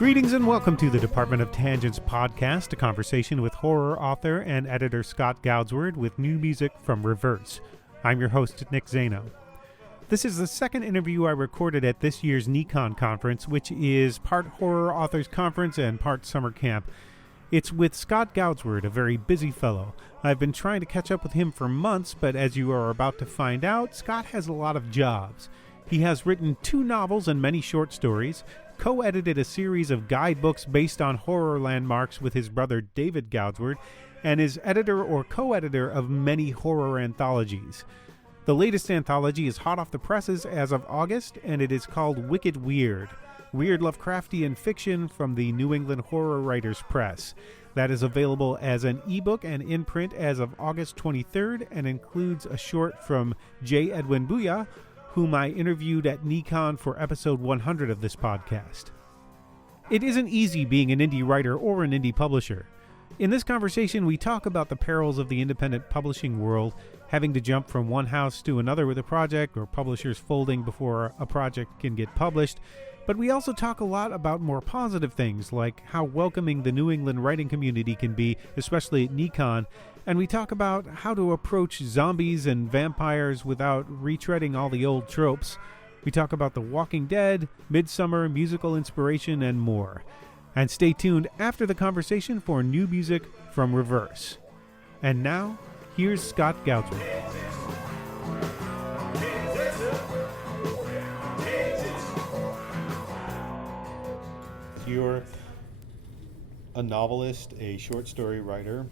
Greetings and welcome to the Department of Tangents podcast, a conversation with horror author and editor Scott Goudsward with new music from Reverse. I'm your host, Nick Zano. This is the second interview I recorded at this year's NECON conference, which is part Horror Authors Conference and part summer camp. It's with Scott Goudsward, a very busy fellow. I've been trying to catch up with him for months, but as you are about to find out, Scott has a lot of jobs. He has written 2 novels and many short stories, co-edited a series of guidebooks based on horror landmarks with his brother David Goudsward, and is editor or co-editor of many horror anthologies. The latest anthology is hot off the presses as of August, and it is called Wicked Weird, Weird Lovecraftian Fiction from the New England Horror Writers Press. That is available as an ebook and in print as of August 23rd, and includes a short from Edwin Buja, whom I interviewed at NECON for episode 100 of this podcast. It isn't easy being an indie writer or an indie publisher. In this conversation, we talk about the perils of the independent publishing world, having to jump from one house to another with a project, or publishers folding before a project can get published. But we also talk a lot about more positive things, like how welcoming the New England writing community can be, especially at NECON. And we talk about how to approach zombies and vampires without retreading all the old tropes. We talk about The Walking Dead, Midsummer, musical inspiration, and more. And stay tuned after the conversation for new music from Reverse. And now, here's Scott Goudsward. You're a novelist, a short story writer.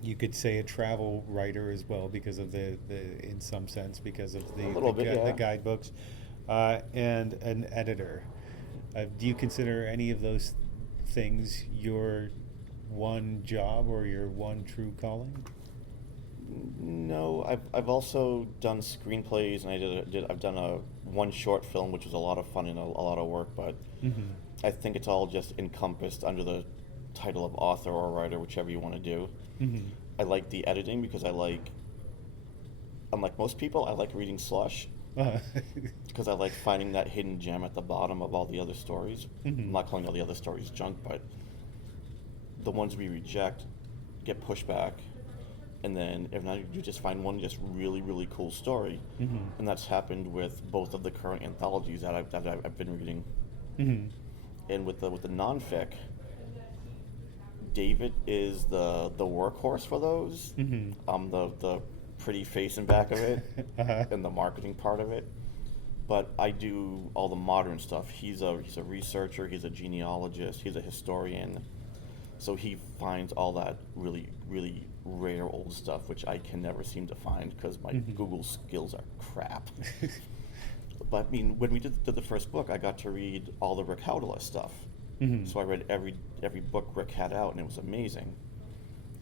You could say a travel writer as well, because of the in some sense, because of the guidebooks, and an editor. Do you consider any of those things your one job or your one true calling? No, I've also done screenplays, and I've done a one short film, which was a lot of fun and a lot of work, but I think it's all just encompassed under the title of author or writer, whichever you want to do. I like the editing because unlike most people, I like reading slush. Because I like finding that hidden gem at the bottom of all the other stories. I'm not calling all the other stories junk, but the ones we reject get pushed back, and then if not, you just find one just really, really cool story. And that's happened with both of the current anthologies that I've been reading. And with the nonfic, David is the workhorse for those. I'm the pretty face and back of it, and the marketing part of it. But I do all the modern stuff. He's a researcher, he's a genealogist, he's a historian. So he finds all that really, really rare old stuff, which I can never seem to find because my Google skills are crap. But I mean, when we did the first book, I got to read all the Rick Howdela stuff. So I read every book Rick had out, and it was amazing.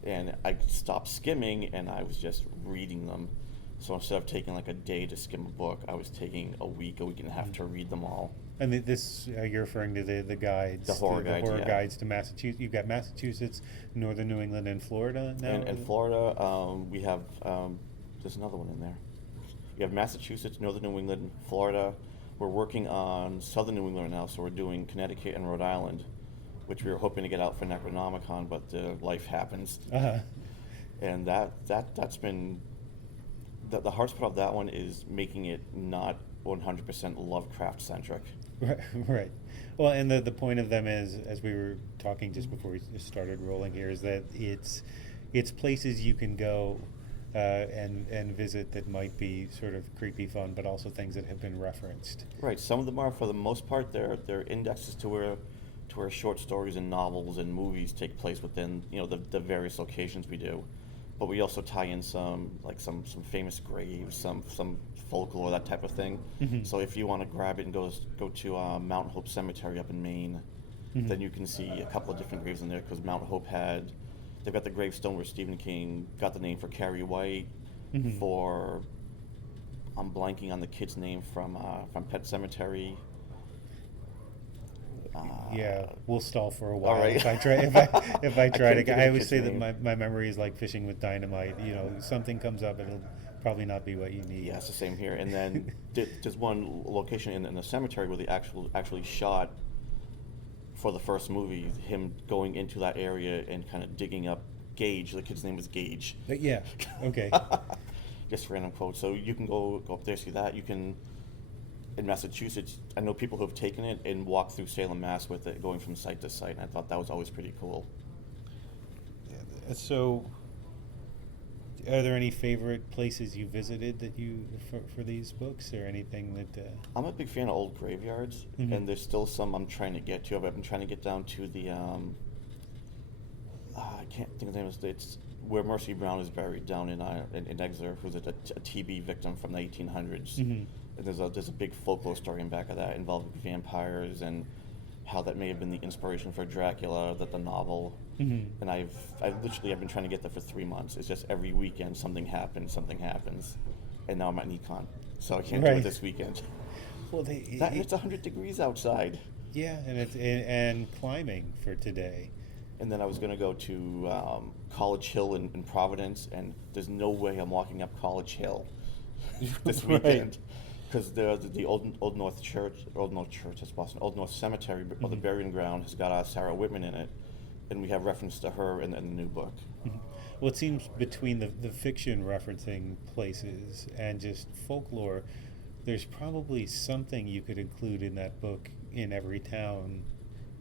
And I stopped skimming, and I was just reading them. So instead of taking like a day to skim a book, I was taking a week and a half to read them all. And this, you're referring to the guides, the horror guides to Massachusetts. You've got Massachusetts, Northern New England, and Florida now. And Florida, we have there's another one in there. We have Massachusetts, Northern New England, Florida. We're working on Southern New England now, so we're doing Connecticut and Rhode Island, which we were hoping to get out for Necronomicon, but life happens. And that's been the hardest part of that one is making it not 100% Lovecraft centric. Right. Well, and the point of them is, as we were talking just before we started rolling here, is that it's places you can go and visit that might be sort of creepy fun, but also things that have been referenced. Right. Some of them are, for the most part, they're indexes to where short stories and novels and movies take place within the various locations we do. But we also tie in some famous graves, some folklore, that type of thing. So if you want to grab it and go to Mount Hope Cemetery up in Maine, then you can see a couple of different graves in there, because Mount Hope they've got the gravestone where Stephen King got the name for Carrie White, for, I'm blanking on the kid's name from Pet Sematary. Yeah, we'll stall for a while. All right. If I try to, I always say that my memory is like fishing with dynamite. Something comes up, it'll probably not be what you need. Yeah, it's the same here. And then there's one location in the cemetery where they actually shot for the first movie, him going into that area and kind of digging up Gage. The kid's name was Gage. Yeah. Okay. Just random quote. So you can go up there, see that. You can, in Massachusetts, I know people who have taken it and walked through Salem, Mass with it, going from site to site, and I thought that was always pretty cool. Yeah, so, are there any favorite places you visited that you for these books, or anything that? I'm a big fan of old graveyards, and there's still some I'm trying to get to. I've been trying to get down to the I can't think of the name of it. It's where Mercy Brown is buried down in Exeter, who's a TB victim from the 1800s. And there's a big folklore story in back of that involving vampires and how that may have been the inspiration for Dracula, the novel. And I've been trying to get there for 3 months. It's just every weekend something happens, and now I'm at NECON, so I can't do it this weekend. Well, it's 100 degrees outside. Yeah, and and climbing for today. And then I was going to go to College Hill in Providence, and there's no way I'm walking up College Hill this weekend, because the Old North Church, that's Boston, Old North Cemetery, or the burying ground, has got Sarah Whitman in it, and we have reference to her in the new book. Well, it seems between the fiction referencing places and just folklore, there's probably something you could include in that book in every town,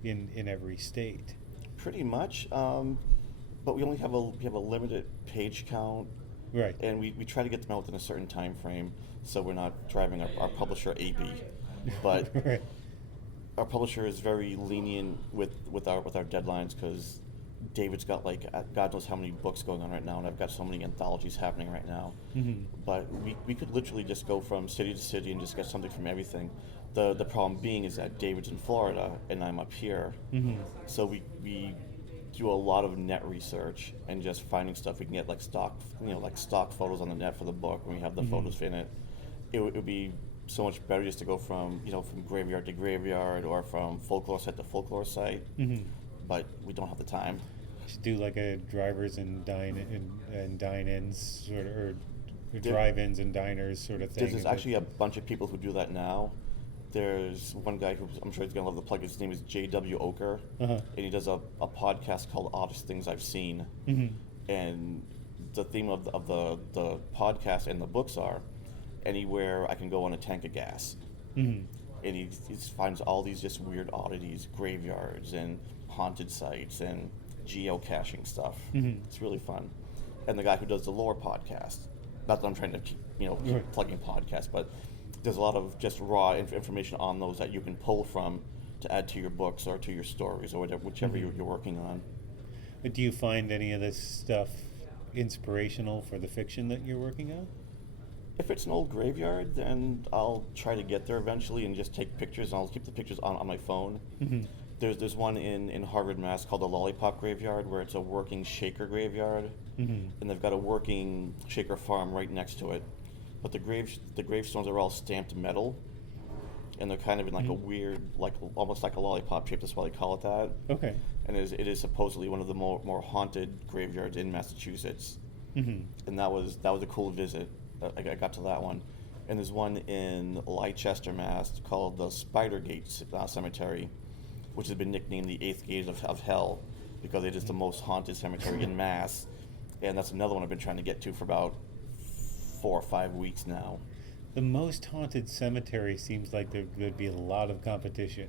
in every state. Pretty much, but we only have a limited page count, right? And we try to get them out within a certain time frame, so we're not driving our publisher AP. But right. Our publisher is very lenient with our deadlines, because David's got like God knows how many books going on right now, and I've got so many anthologies happening right now. But we could literally just go from city to city and just get something from everything. The problem being is that David's in Florida and I'm up here, so we do a lot of net research and just finding stuff we can get, like stock photos on the net for the book when we have the photos in it. It would be so much better just to go from graveyard to graveyard, or from folklore site to folklore site, but we don't have the time. Should do like a drivers and dine-ins sort of, or drive-ins and diners sort of thing. There's actually a bunch of people who do that now. There's one guy who I'm sure he's gonna love the plug. His name is J.W. Oker, and he does a podcast called Oddest Things I've Seen. And the theme of the podcast and the books are anywhere I can go on a tank of gas. And he finds all these just weird oddities, graveyards and haunted sites and geocaching stuff. It's really fun. And the guy who does the lore podcast, not that I'm trying to keep plugging podcasts, but there's a lot of just raw information on those that you can pull from to add to your books or to your stories, or whichever you're working on. But do you find any of this stuff inspirational for the fiction that you're working on? If it's an old graveyard, then I'll try to get there eventually and just take pictures, and I'll keep the pictures on my phone. There's one in Harvard, Mass. called the Lollipop Graveyard, where it's a working Shaker graveyard, and they've got a working Shaker farm right next to it. But the gravestones are all stamped metal, and they're kind of in like a weird, like almost like a lollipop shape. That's why they call it that. Okay. And it is supposedly one of the more haunted graveyards in Massachusetts. And that was a cool visit. I got to that one. And there's one in Leicester, Mass. called the Spidergate Cemetery, which has been nicknamed the 8th Gate of Hell, because it is the most haunted cemetery in Mass. And that's another one I've been trying to get to for about 4 or 5 weeks now. The most haunted cemetery seems like there would be a lot of competition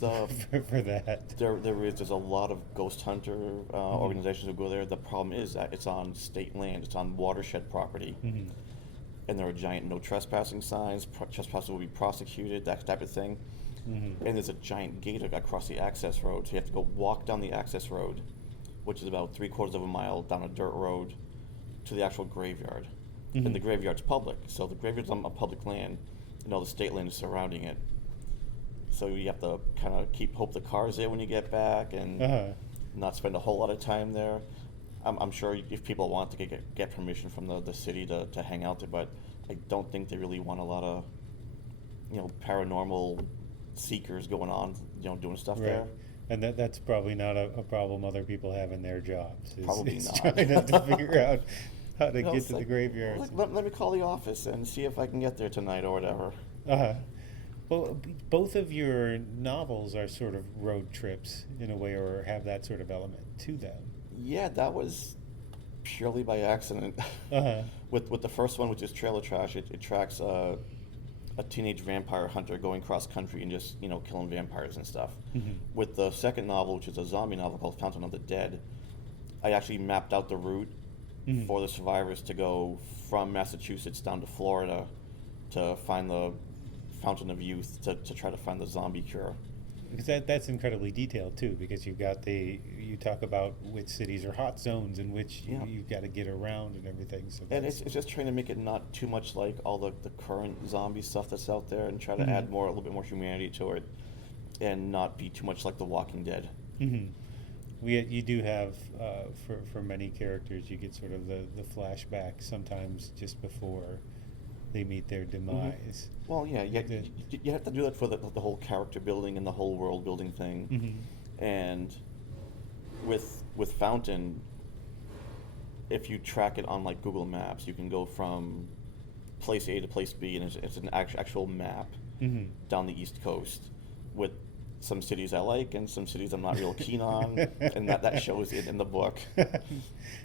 for that. There's a lot of ghost hunter organizations who go there. The problem is that it's on state land, it's on watershed property, and there are giant no trespassing signs. Trespassers will be prosecuted, that type of thing. And there's a giant gate across the access road, so you have to go walk down the access road, which is about 3/4 of a mile down a dirt road, to the actual graveyard. And the graveyard's public, so the graveyard's on public land, and all the state land is surrounding it. So you have to kind of hope the car's there when you get back, and not spend a whole lot of time there. I'm sure if people want to get permission from the city to hang out there, but I don't think they really want a lot of paranormal seekers going on, doing stuff there. And that's probably not a problem other people have in their jobs. Probably not. Trying to figure out how to get to the graveyards. Let me call the office and see if I can get there tonight or whatever. Well, Well, both of your novels are sort of road trips in a way, or have that sort of element to them. Yeah, that was purely by accident. Uh-huh. With the first one, which is Trailer Trash, it tracks a teenage vampire hunter going cross country and just killing vampires and stuff. Mm-hmm. With the second novel, which is a zombie novel called Fountain of the Dead, I actually mapped out the route for the survivors to go from Massachusetts down to Florida to find the Fountain of Youth to try to find the zombie cure. Because that's incredibly detailed too, because you talk about which cities are hot zones and which you've got to get around and everything. So and it's just trying to make it not too much like all the current zombie stuff that's out there, and try to add a little bit more humanity to it, and not be too much like The Walking Dead. Mm-hmm. You do have, for many characters, you get sort of the flashback sometimes just before they meet their demise. Well, yeah, you have to do that for the whole character building and the whole world building thing. And with Fountain, if you track it on like Google Maps, you can go from place A to place B, and it's an actual map down the East Coast with some cities I like and some cities I'm not real keen on, and that shows it in the book.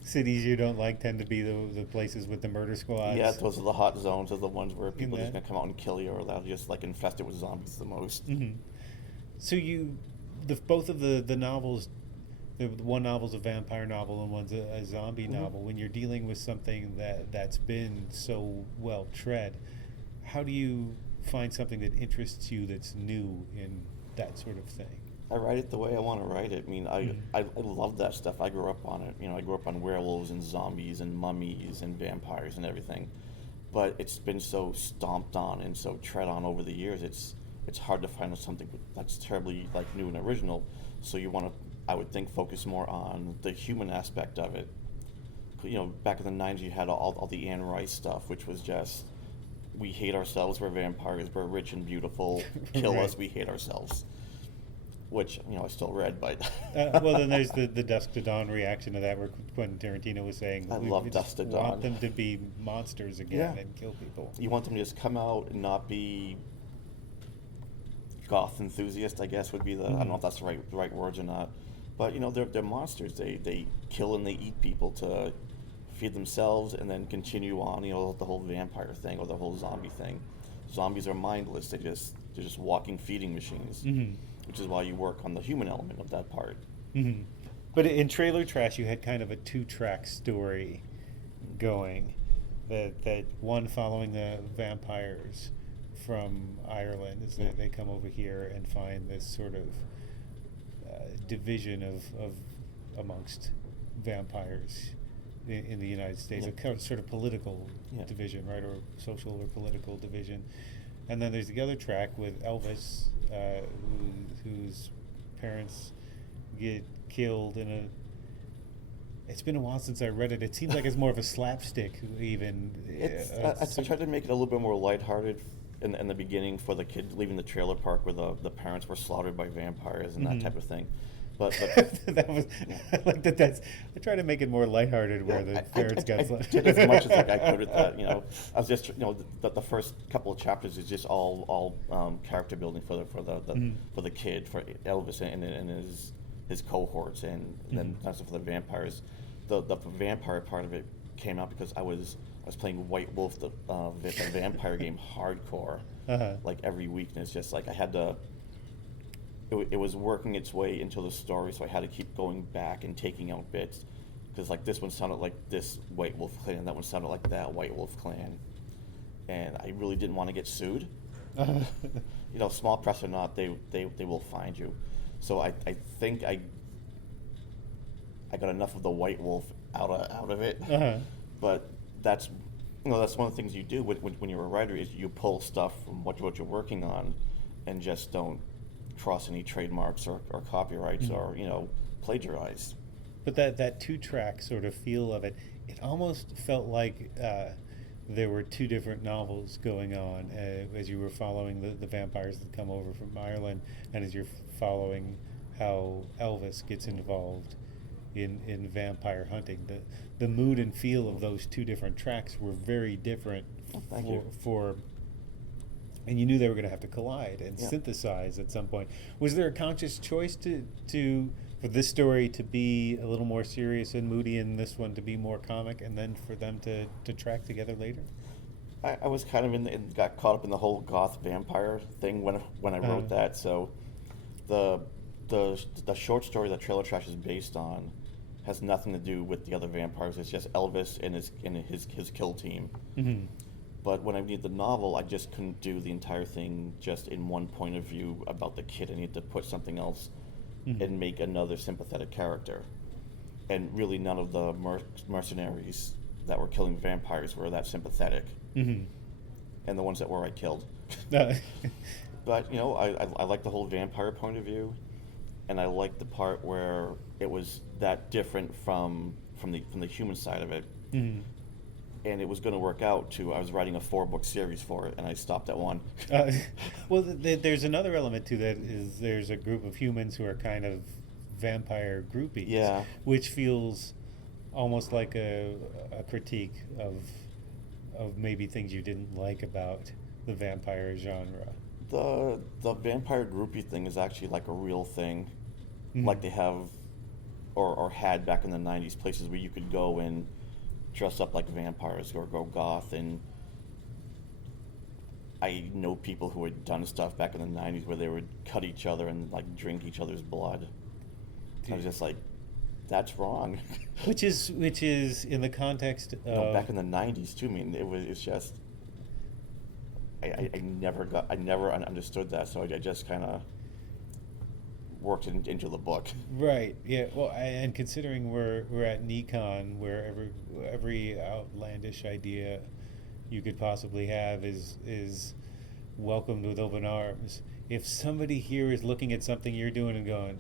Cities you don't like tend to be the places with the murder squads. Yeah, those are the hot zones. Those are the ones where people are just going to come out and kill you, or they'll just like infest it with zombies the most. So both of the novels, one novel's a vampire novel and one's a zombie novel. When you're dealing with something that's been so well tread, how do you find something that interests you that's new in that sort of thing? I write it the way I want to write it. I mean, I love that stuff. I grew up on it. I grew up on werewolves and zombies and mummies and vampires and everything. But it's been so stomped on and so tread on over the years. It's hard to find something that's terribly like new and original. So you want to, I would think, focus more on the human aspect of it. Back in the 90s, you had all the Anne Rice stuff, which was just, we hate ourselves, we're vampires, we're rich and beautiful, kill us, we hate ourselves. Which, I still read, but... well, then there's the Dusk to Dawn reaction to that, where Quentin Tarantino was saying, I love Dusk to Dawn. Want them to be monsters again and kill people. You want them to just come out and not be goth enthusiast, I guess would be the... I don't know if that's the right words or not. But, they're monsters. They kill and they eat people to feed themselves and then continue on, the whole vampire thing or the whole zombie thing. Zombies are mindless. They're just walking feeding machines, which is why you work on the human element of that part. But in Trailer Trash, you had kind of a 2-track story going, that one following the vampires from Ireland as they come over here and find this sort of division of amongst vampires in the United States, a kind of sort of political division, right, or social or political division. And then there's the other track with Elvis, whose parents get killed in a... It's been a while since I read it. It seems like it's more of a slapstick, even. I tried to make it a little bit more lighthearted in the beginning for the kid leaving the trailer park where the parents were slaughtered by vampires and that type of thing. But that was like that. I try to make it more lighthearted where the parents got slaughtered. I did as much as I could with that. I was just the first couple of chapters is just all character building for the kid, for Elvis and his cohorts, and then also for the vampires. The vampire part of it came out because I was playing White Wolf, the vampire game, hardcore, like every week, and it's just like I had to. It was working its way into the story, so I had to keep going back and taking out bits, because like this one sounded like this White Wolf clan, that one sounded like that White Wolf clan, and I really didn't want to get sued. Small press or not, they will find you. So I think I got enough of the White Wolf out of it, but that's that's one of the things you do when you're a writer, is you pull stuff from what you're working on, and just don't cross any trademarks or copyrights or plagiarize. But that 2-track sort of feel of it almost felt like there were 2 different novels going on as you were following the vampires that come over from Ireland, and as you're following how Elvis gets involved in vampire hunting. The mood and feel of those 2 different tracks were very different for and you knew they were going to have to collide and synthesize at some point. Was there a conscious choice to for this story to be a little more serious and moody and this one to be more comic, and then for them to track together later? I was kind of got caught up in the whole goth vampire thing when I wrote that. So the short story that Trailer Trash is based on has nothing to do with the other vampires. It's just Elvis and his kill team. Mm-hmm. But when I needed the novel, I just couldn't do the entire thing just in one point of view about the kid. I needed to put something else and make another sympathetic character. And really none of the mercenaries that were killing vampires were that sympathetic. Mm-hmm. And the ones that were, I killed. But, you know, I like the whole vampire point of view. And I like the part where it was that different from the human side of it. Mm-hmm. And it was going to work out, too. I was writing a 4-book series for it, and I stopped at 1. Well, there's another element to that, is there's a group of humans who are kind of vampire groupies, which feels almost like a critique of maybe things you didn't like about the vampire genre. The vampire groupie thing is actually like a real thing, like they have or had back in the 90s, places where you could go and dress up like vampires or go goth. And I know people who had done stuff back in the 90s where they would cut each other and like drink each other's blood. I was just like, that's wrong. Which is in the context of... No, back in the 90s too. I mean, it's just... I never understood that, so I just kind of worked it into the book. Right. Yeah. Well, and considering we're at NECON, where every outlandish idea you could possibly have is welcomed with open arms. If somebody here is looking at something you're doing and going,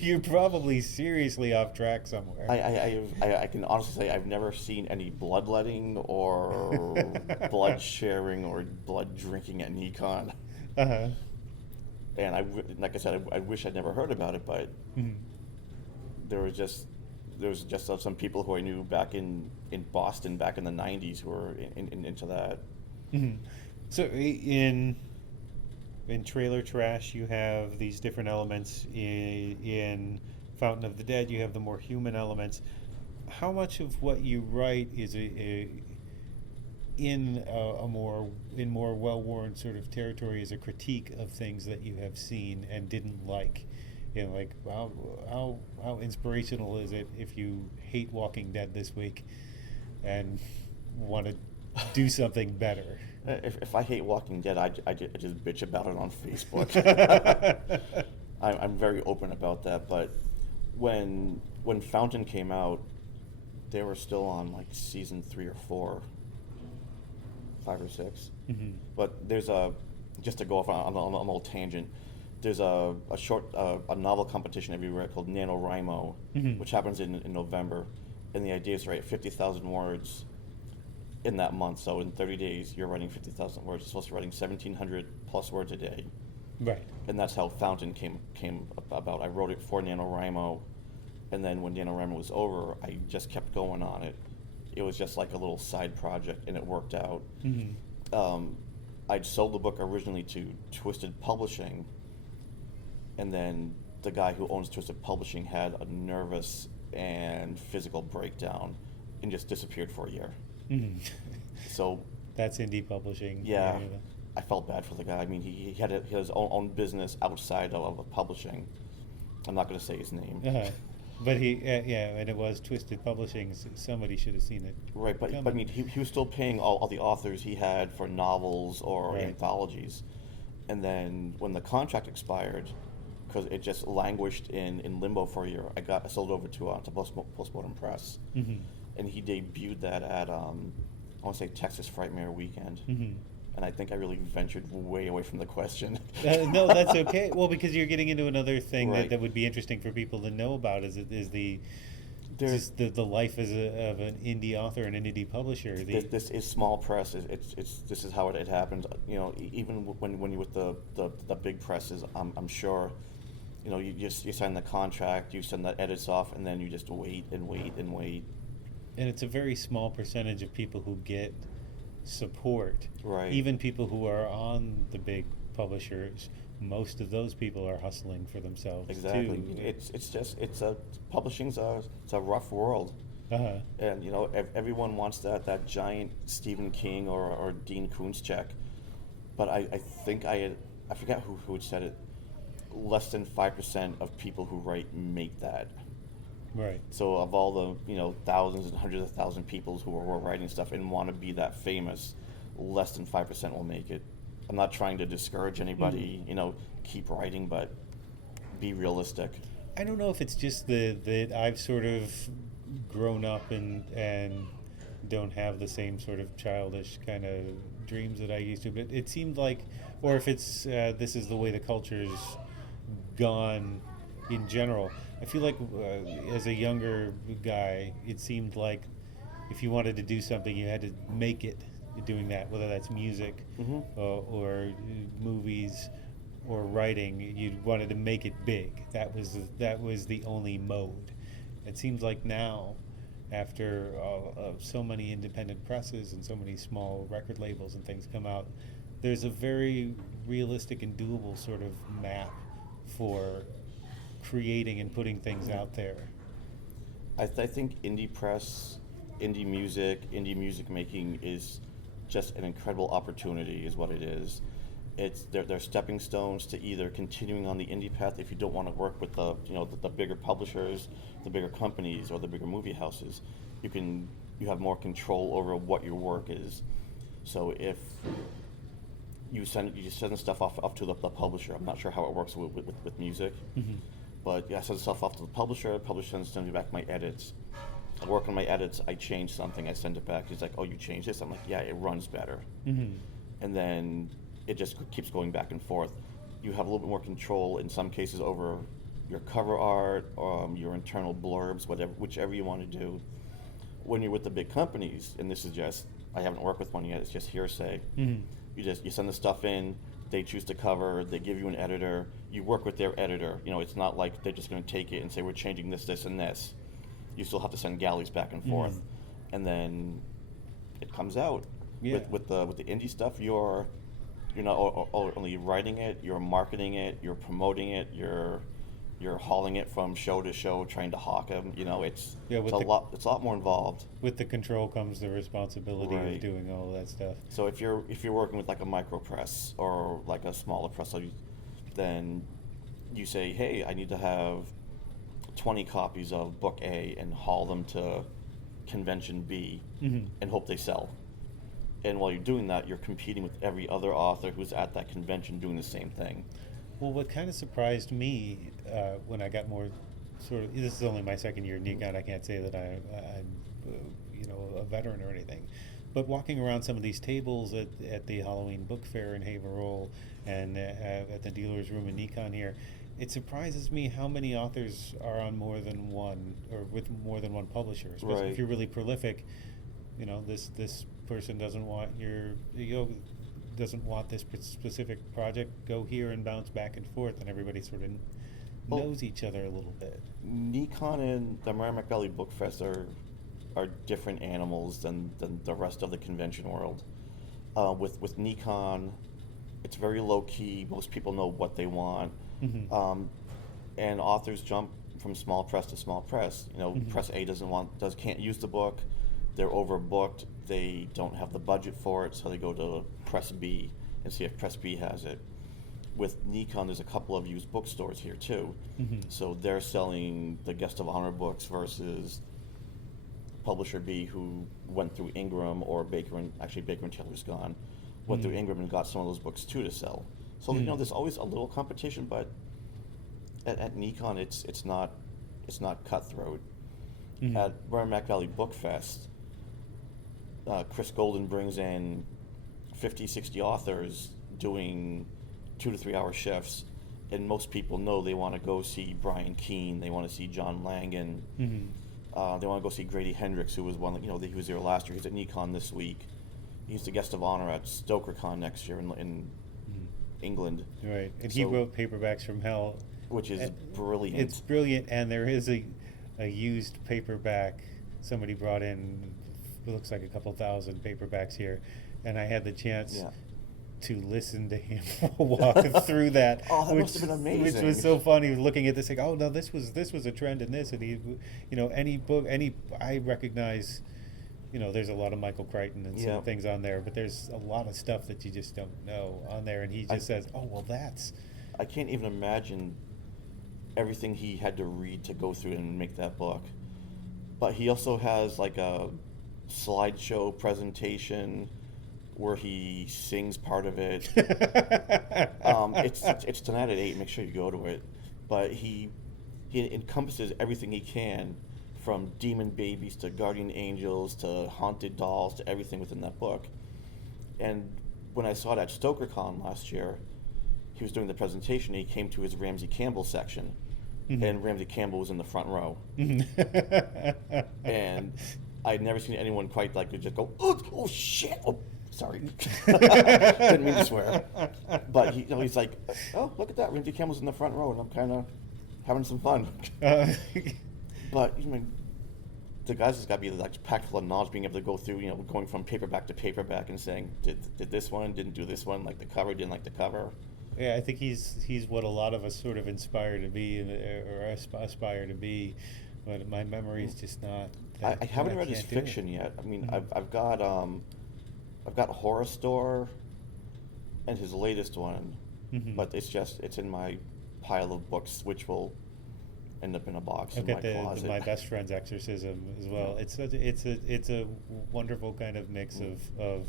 you're probably seriously off track somewhere. I can honestly say I've never seen any bloodletting or blood sharing or blood drinking at NECON. Uh-huh. And like I said, I wish I'd never heard about it, but there was just some people who I knew back in Boston back in the 90s who were into that. Mm-hmm. So in Trailer Trash, you have these different elements. In Fountain of the Dead, you have the more human elements. How much of what you write is in more well-worn sort of territory is a critique of things that you have seen and didn't like? You know, like how inspirational is it if you hate Walking Dead this week and want to do something better? If I hate Walking Dead, I just bitch about it on Facebook. I'm very open about that. But when Fountain came out, they were still on like season 3 or 4, 5 or 6. Mm-hmm. But there's just to go off on a little tangent. There's a novel competition everywhere called NaNoWriMo, which happens in November, and the idea is to write 50,000 words in that month. So in 30 days, you're writing 50,000 words. You're supposed to be writing 1,700 plus words a day. Right. And that's how Fountain came about. I wrote it for NaNoWriMo, and then when NaNoWriMo was over, I just kept going on it. It was just like a little side project, and it worked out. Mm-hmm. I'd sold the book originally to Twisted Publishing, and then the guy who owns Twisted Publishing had a nervous and physical breakdown and just disappeared for a year. Mm-hmm. So that's indie publishing. Yeah, I felt bad for the guy. I mean, he had his own business outside of publishing. I'm not going to say his name. Uh-huh. But and it was Twisted Publishing. So somebody should have seen it. Right, but I mean, he was still paying all the authors he had for novels or anthologies, and then when the contract expired, because it just languished in limbo for a year, I sold over to Postmortem Press, and he debuted that at I want to say Texas Frightmare Weekend. And I think I really ventured way away from the question. No, that's okay. Well, because you're getting into another thing that would be interesting for people to know about is the life of an indie author and an indie publisher. This is small press. This is how it happens. You know, even when you're with the big presses, I'm sure, you know, you sign the contract, you send the edits off, and then you just wait and wait and wait. And it's a very small percentage of people who get support. Right. Even people who are on the big publishers, most of those people are hustling for themselves Exactly. too. Publishing's it's a rough world. Uh-huh. And everyone wants that giant Stephen King or Dean Koontz check, but I think I forget who had said it. Less than 5% of people who write make that. Right. So of all the thousands and hundreds of thousands of people who are writing stuff and want to be that famous, less than 5% will make it. I'm not trying to discourage anybody. Keep writing, but be realistic. I don't know if it's just that I've sort of grown up and don't have the same sort of childish kind of dreams that I used to, but it seemed like, or if it's this is the way the culture's gone in general. I feel like as a younger guy, it seemed like if you wanted to do something, you had to make it doing that, whether that's music or movies or writing. You wanted to make it big. That was the only mode. It seems like now, after so many independent presses and so many small record labels and things come out, there's a very realistic and doable sort of map for creating and putting things out there. I think indie press, indie music making is just an incredible opportunity, is what it is. They're stepping stones to either continuing on the indie path if you don't want to work with the bigger publishers, the bigger companies, or the bigger movie houses. You have more control over what your work is. So if you send stuff off to the publisher, I'm not sure how it works with music, but I send stuff off to the publisher sends me back my edits. I work on my edits, I change something, I send it back. He's like, oh, you changed this? I'm like, yeah, it runs better. And then it just keeps going back and forth. You have a little bit more control in some cases over your cover art, your internal blurbs, whichever you want to do. When you're with the big companies, and this is just, I haven't worked with one yet, it's just hearsay. You send the stuff in, they choose the cover, they give you an editor, you work with their editor. It's not like they're just going to take it and say, we're changing this, this, and this. You still have to send galleys back and forth. And then it comes out. Yeah. With the indie stuff, you're not only writing it, you're marketing it, you're promoting it, you're hauling it from show to show, trying to hawk them. It's a lot more involved. With the control comes the responsibility Right. of doing all of that stuff. So if you're working with like a micro press or like a smaller press, then you say, hey, I need to have 20 copies of book A and haul them to convention B and hope they sell. And while you're doing that, you're competing with every other author who's at that convention doing the same thing. Well, what kind of surprised me when I got more sort of, this is only my second year at NECON, I can't say that I'm a veteran or anything, but walking around some of these tables at the Halloween book fair in Haverhill and at the dealer's room in NECON here, it surprises me how many authors are on more than one, or with more than one publisher, especially Right. if you're really prolific. This person doesn't want doesn't want this specific project, go here and bounce back and forth, and everybody sort of knows each other a little bit. NECON and the Merrimack Valley Book Fest are different animals than the rest of the convention world. With NECON, it's very low key. Most people know what they want, and authors jump from small press to small press. Press A can't use the book. They're overbooked. They don't have the budget for it, so they go to Press B and see if Press B has it. With NECON, there's a couple of used bookstores here too, so they're selling the Guest of Honor books versus Publisher B, who went through Ingram or Baker and Taylor's gone, went through Ingram and got some of those books too to sell. So there's always a little competition, but at NECON, it's not cutthroat. At Merrimack Valley Book Fest, Chris Golden brings in 50, 60 authors doing 2 to 3 hour shifts, and most people know they want to go see Brian Keene, they want to see John Langan, they want to go see Grady Hendrix, who was he was there last year. He's at NECON this week. He's the guest of honor at StokerCon next year in England. Right, and he wrote Paperbacks from Hell, which is brilliant. It's brilliant, and there is a used paperback somebody brought in. It looks like a couple thousand paperbacks here, and I had the chance Yeah. to listen to him walk through that. Oh, that must have been amazing. Which was so funny, looking at this, like, oh no, this was a trend in this, and he, I recognize, there's a lot of Michael Crichton and some things on there, but there's a lot of stuff that you just don't know on there, and he just says, oh well, that's. I can't even imagine everything he had to read to go through and make that book. But he also has like a slideshow presentation where he sings part of it. It's tonight at 8. Make sure you go to it. But he encompasses everything he can, from demon babies to guardian angels to haunted dolls to everything within that book. And when I saw it at StokerCon last year, he was doing the presentation. He came to his Ramsey Campbell section, and Ramsey Campbell was in the front row. And I'd never seen anyone quite like to just go, oh shit, oh. Sorry, didn't mean to swear. But he's like, oh, look at that, Ramsey Campbell's in the front row, and I'm kind of having some fun. But the guys has got to be like packed full of knowledge, being able to go through, going from paperback to paperback and saying, did this one, didn't do this one, like the cover, didn't like the cover. Yeah, I think he's what a lot of us sort of inspire to be, or aspire to be. But my memory is just not. I haven't read his fiction yet. I mean, I've got Horror Store and his latest one, but it's in my pile of books, which will end up in a box in my closet. My Best Friend's Exorcism as well. It's a wonderful kind of mix of.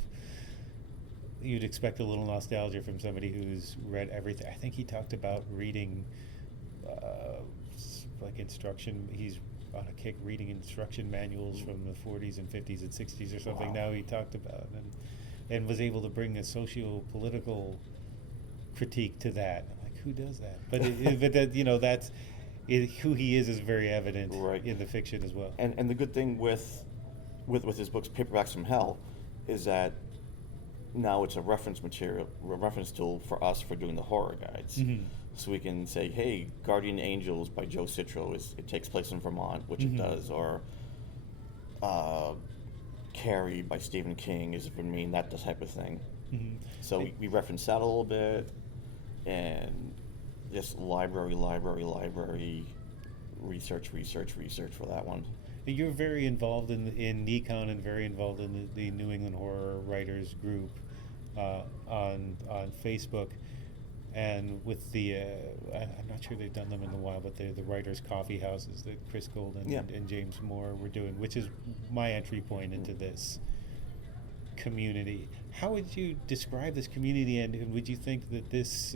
You'd expect a little nostalgia from somebody who's read everything. I think he talked about reading, like instruction. He's on a kick reading instruction manuals from the 40s and 50s and 60s or something. Wow. Now he talked about and was able to bring a socio-political critique to that. I'm like, who does that? But that's who he is very evident in the fiction as well. And the good thing with his books, Paperbacks from Hell, is that now it's a reference tool for us for doing the horror guides. So we can say, hey, Guardian Angels by Joe Citro, it takes place in Vermont, which it does, or Carrie by Stephen King is from Maine, that type of thing. So we reference that a little bit, and just library, research for that one. You're very involved in NECON and very involved in the New England Horror Writers group on Facebook, and with the I'm not sure they've done them in a while, but they're the writers' coffee houses that Chris Golden and James Moore were doing, which is my entry point into this community. How would you describe this community, and would you think that this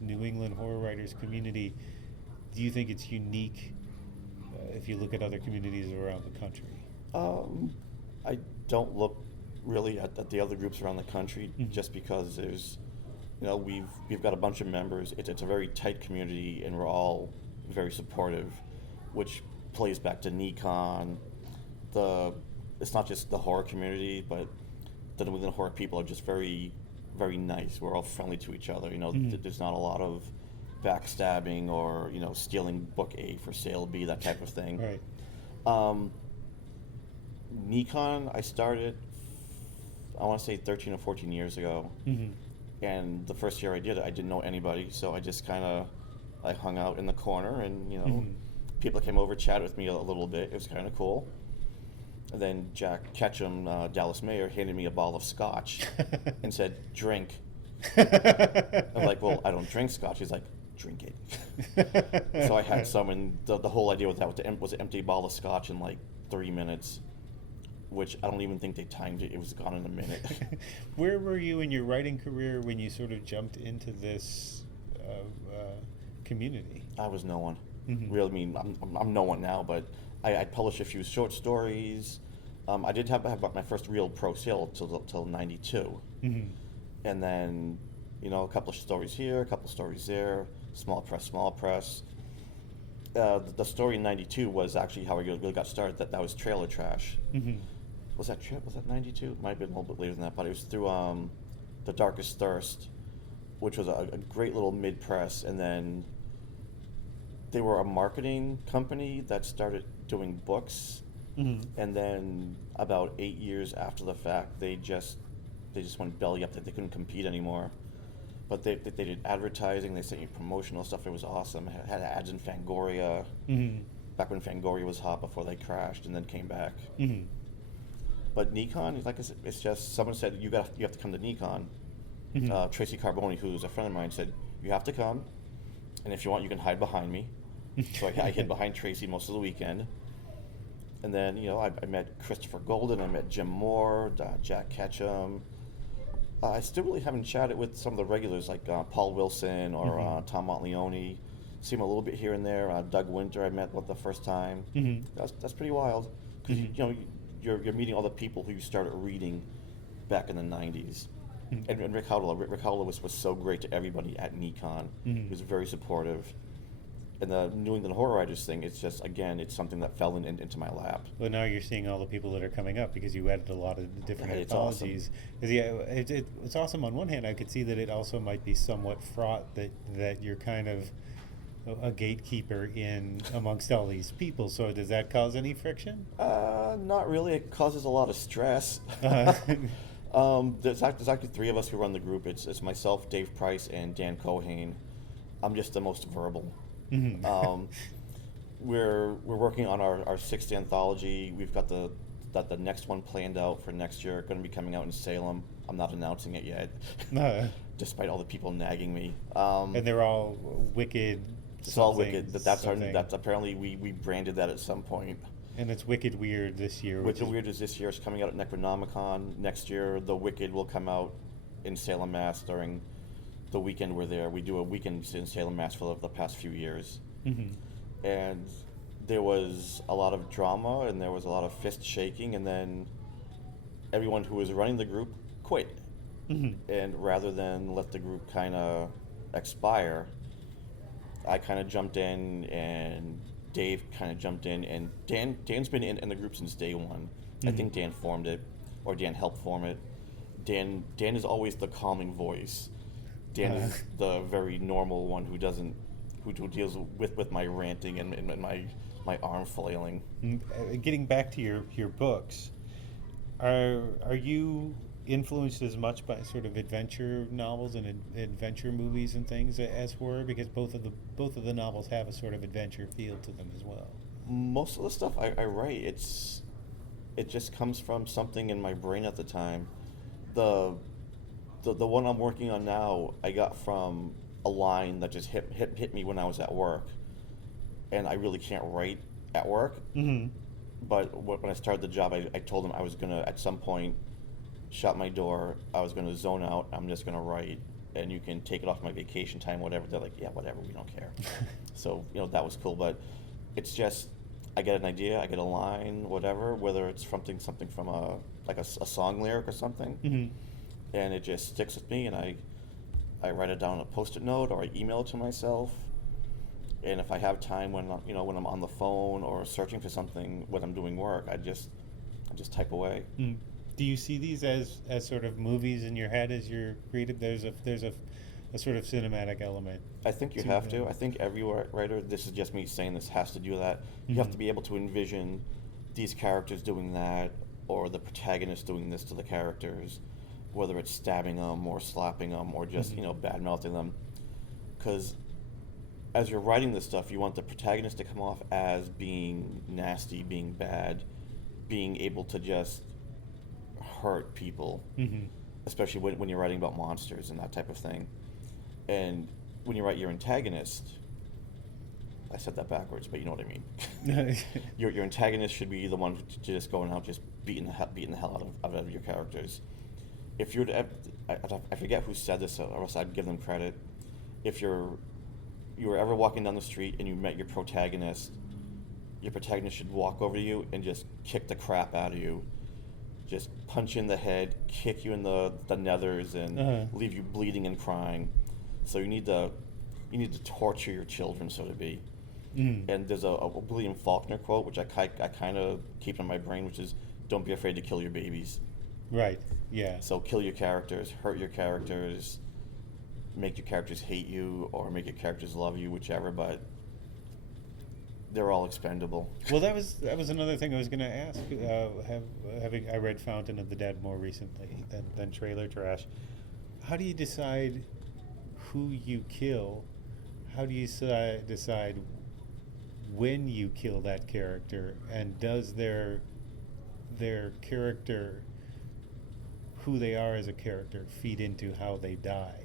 New England Horror Writers community, do you think it's unique if you look at other communities around the country? I don't look really at the other groups around the country, just because there's, we've got a bunch of members. It's a very tight community, and we're all very supportive, which plays back to NECON. It's not just the horror community, but the New England horror people are just very, very nice. We're all friendly to each other. There's not a lot of backstabbing or stealing book A for sale B, that type of thing. Right. NECON, I started, I want to say 13 or 14 years ago, and the first year I did it, I didn't know anybody, so I just kind of hung out in the corner, and people came over, chatted with me a little bit. It was kind of cool. And then Jack Ketchum, Dallas Mayor, handed me a bottle of scotch and said, "Drink." I'm like, "Well, I don't drink scotch." He's like, "Drink it." So I had some, and the whole idea with that was an empty bottle of scotch in like 3 minutes, which I don't even think they timed it. It was gone in a minute. Where were you in your writing career when you sort of jumped into this community? I was no one. Really, I mean, I'm no one now, but I published a few short stories. I did have my first real pro sale till 92. And then, a couple of stories here, a couple of stories there, small press. The story in 92 was actually how I really got started. That was Trailer Trash. Was that 92? Might have been a little bit later than that, but it was through The Darkest Thirst, which was a great little mid-press, and then they were a marketing company that started doing books, and then about 8 years after the fact, they just they just went belly up, that they couldn't compete anymore. But they did advertising, they sent you promotional stuff. It was awesome. It had ads in Fangoria, back when Fangoria was hot before they crashed and then came back. But NECON, like I said, it's just, someone said, you have to come to NECON. Tracy Carboni, who's a friend of mine, said, you have to come, and if you want, you can hide behind me. So I hid behind Tracy most of the weekend. And then, I met Christopher Golden, I met Jim Moore, Jack Ketchum. I still really haven't chatted with some of the regulars like Paul Wilson or Tom Montleone. See him a little bit here and there. Doug Winter I met the first time. That's pretty wild, because you're meeting all the people who you started reading back in the 90s. And Rick Howler was so great to everybody at NECON. He was very supportive. And the New England Horror Writers thing, it's just, again, it's something that fell into my lap. Well, now you're seeing all the people that are coming up because you added a lot of different anthologies. Awesome. It's awesome. On one hand, I could see that it also might be somewhat fraught, that you're kind of a gatekeeper in amongst all these people. So does that cause any friction? Not really. It causes a lot of stress. There's actually three of us who run the group. It's myself, Dave Price, and Dan Cohane. I'm just the most verbal. We're working on our sixth anthology. We've got the next one planned out for next year. Going to be coming out in Salem. I'm not announcing it yet, despite all the people nagging me. And they're all Wicked. It's all Wicked. That's apparently we branded that at some point. And it's Wicked Weird this year. Wicked Weird is this year. It's coming out at Necronomicon. Next year, The Wicked will come out in Salem, Mass. during the weekend we're there. We do a weekend in Salem, Mass. for the past few years. And there was a lot of drama, and there was a lot of fist shaking, and then everyone who was running the group quit. And rather than let the group kind of expire, I kind of jumped in, and Dave kind of jumped in, and Dan's been in the group since day one. I think Dan formed it, or Dan helped form it. Dan is always the calming voice. Dan is the very normal one who deals with my ranting and my arm flailing. Getting back to your books, are you influenced as much by sort of adventure novels and adventure movies and things as horror? Because both of the novels have a sort of adventure feel to them as well. Most of the stuff I write, it just comes from something in my brain at the time. The one I'm working on now, I got from a line that just hit me when I was at work, and I really can't write at work. But when I started the job, I told them I was gonna at some point shut my door. I was gonna zone out. I'm just gonna write, and you can take it off my vacation time, whatever. They're like, yeah, whatever, we don't care. So that was cool. But it's just, I get an idea, I get a line, whatever, whether it's something from a song lyric or something, and it just sticks with me, and I write it down on a Post-it note, or I email it to myself. And if I have time when I'm on the phone or searching for something when I'm doing work, I just type away. Do you see these as sort of movies in your head as you're creative? There's a sort of cinematic element. I think you have to. I think every writer, this is just me saying this, has to do that. You have to be able to envision these characters doing that, or the protagonist doing this to the characters, whether it's stabbing them or slapping them or just bad-mouthing them. Because as you're writing this stuff, you want the protagonist to come off as being nasty, being bad, being able to just hurt people, especially when you're writing about monsters and that type of thing. And when you write your antagonist, I said that backwards, but you know what I mean. Your antagonist should be the one just going out, just beating the hell out of your characters. If you're to, I forget who said this, or else I'd give them credit. If you were ever walking down the street and you met your protagonist should walk over to you and just kick the crap out of you. Just punch you in the head, kick you in the nethers, and leave you bleeding and crying. So you need to torture your children, so to be. And there's a William Faulkner quote, which I kind of keep in my brain, which is, "Don't be afraid to kill your babies." Right. Yeah. So kill your characters, hurt your characters, make your characters hate you, or make your characters love you, whichever. But they're all expendable. Well, that was another thing I was going to ask. Having I read Fountain of the Dead more recently than Trailer Trash, how do you decide who you kill? How do you decide when you kill that character? And does their character, who they are as a character, feed into how they die?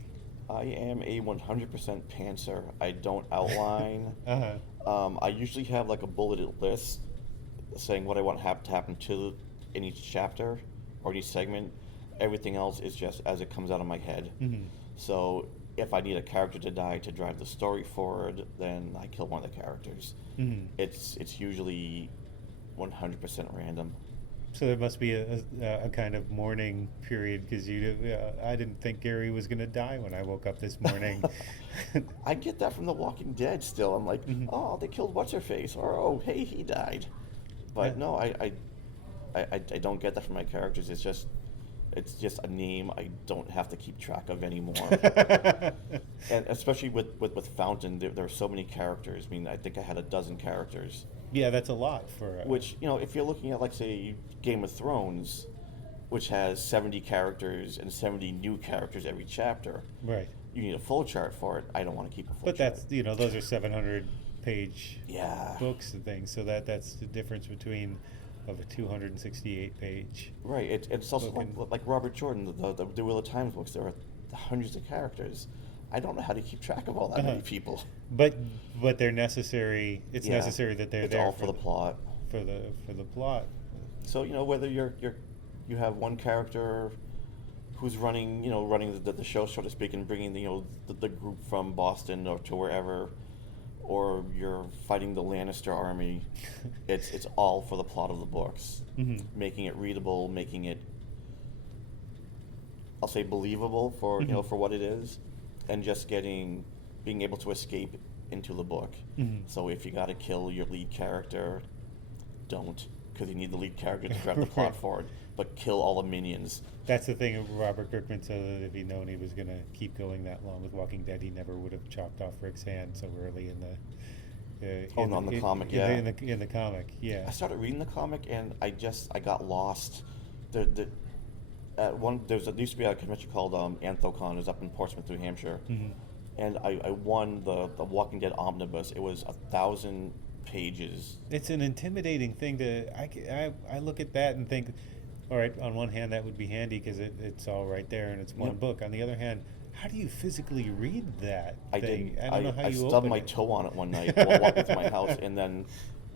I am a 100% pantser. I don't outline. I usually have like a bulleted list saying what I want to happen to in each chapter or each segment. Everything else is just as it comes out of my head. Mm-hmm. So if I need a character to die to drive the story forward, then I kill one of the characters. Mm-hmm. It's usually 100% random. So there must be a kind of mourning period because I didn't think Gary was going to die when I woke up this morning. I get that from The Walking Dead still. I'm like, mm-hmm. oh, they killed what's-her-face, or oh, hey, he died. But no, I don't get that from my characters. It's just a name I don't have to keep track of anymore. And especially with Fountain, there are so many characters. I mean, I think I had a dozen characters. Yeah, that's a lot for... Which, if you're looking at, like, say, Game of Thrones, which has 70 characters and 70 new characters every chapter. Right. You need a full chart for it. I don't want to keep a full chart. But that's, those are 700-page books and things. So that's the difference between of a 268-page. Right. It's also like Robert Jordan, the Wheel of Time books. There are hundreds of characters. I don't know how to keep track of all that many people. But they're necessary. It's necessary that they're there all for the plot. For the plot. So whether you have one character who's running the show, so to speak, and bringing the group from Boston or to wherever, or you're fighting the Lannister army, it's all for the plot of the books, mm-hmm. making it readable, making it, I'll say, believable for mm-hmm. For what it is. And just being able to escape into the book. Mm-hmm. So if you got to kill your lead character, don't, because you need the lead character to drive the plot forward. But kill all the minions. That's the thing. Robert Kirkman said that if he'd known he was going to keep going that long with Walking Dead, he never would have chopped off Rick's hand so early in the. In the comic, In the comic, yeah. I started reading the comic and I got lost. There used to be a convention called NECON. It was up in Portsmouth, New Hampshire, mm-hmm. and I won the Walking Dead omnibus. It was 1,000 pages. It's an intimidating thing I look at that and think, all right, on one hand that would be handy because it's all right there and it's one book. On the other hand, how do you physically read that thing? I don't know how you open it. I stubbed my toe on it one night while walking through my house, and then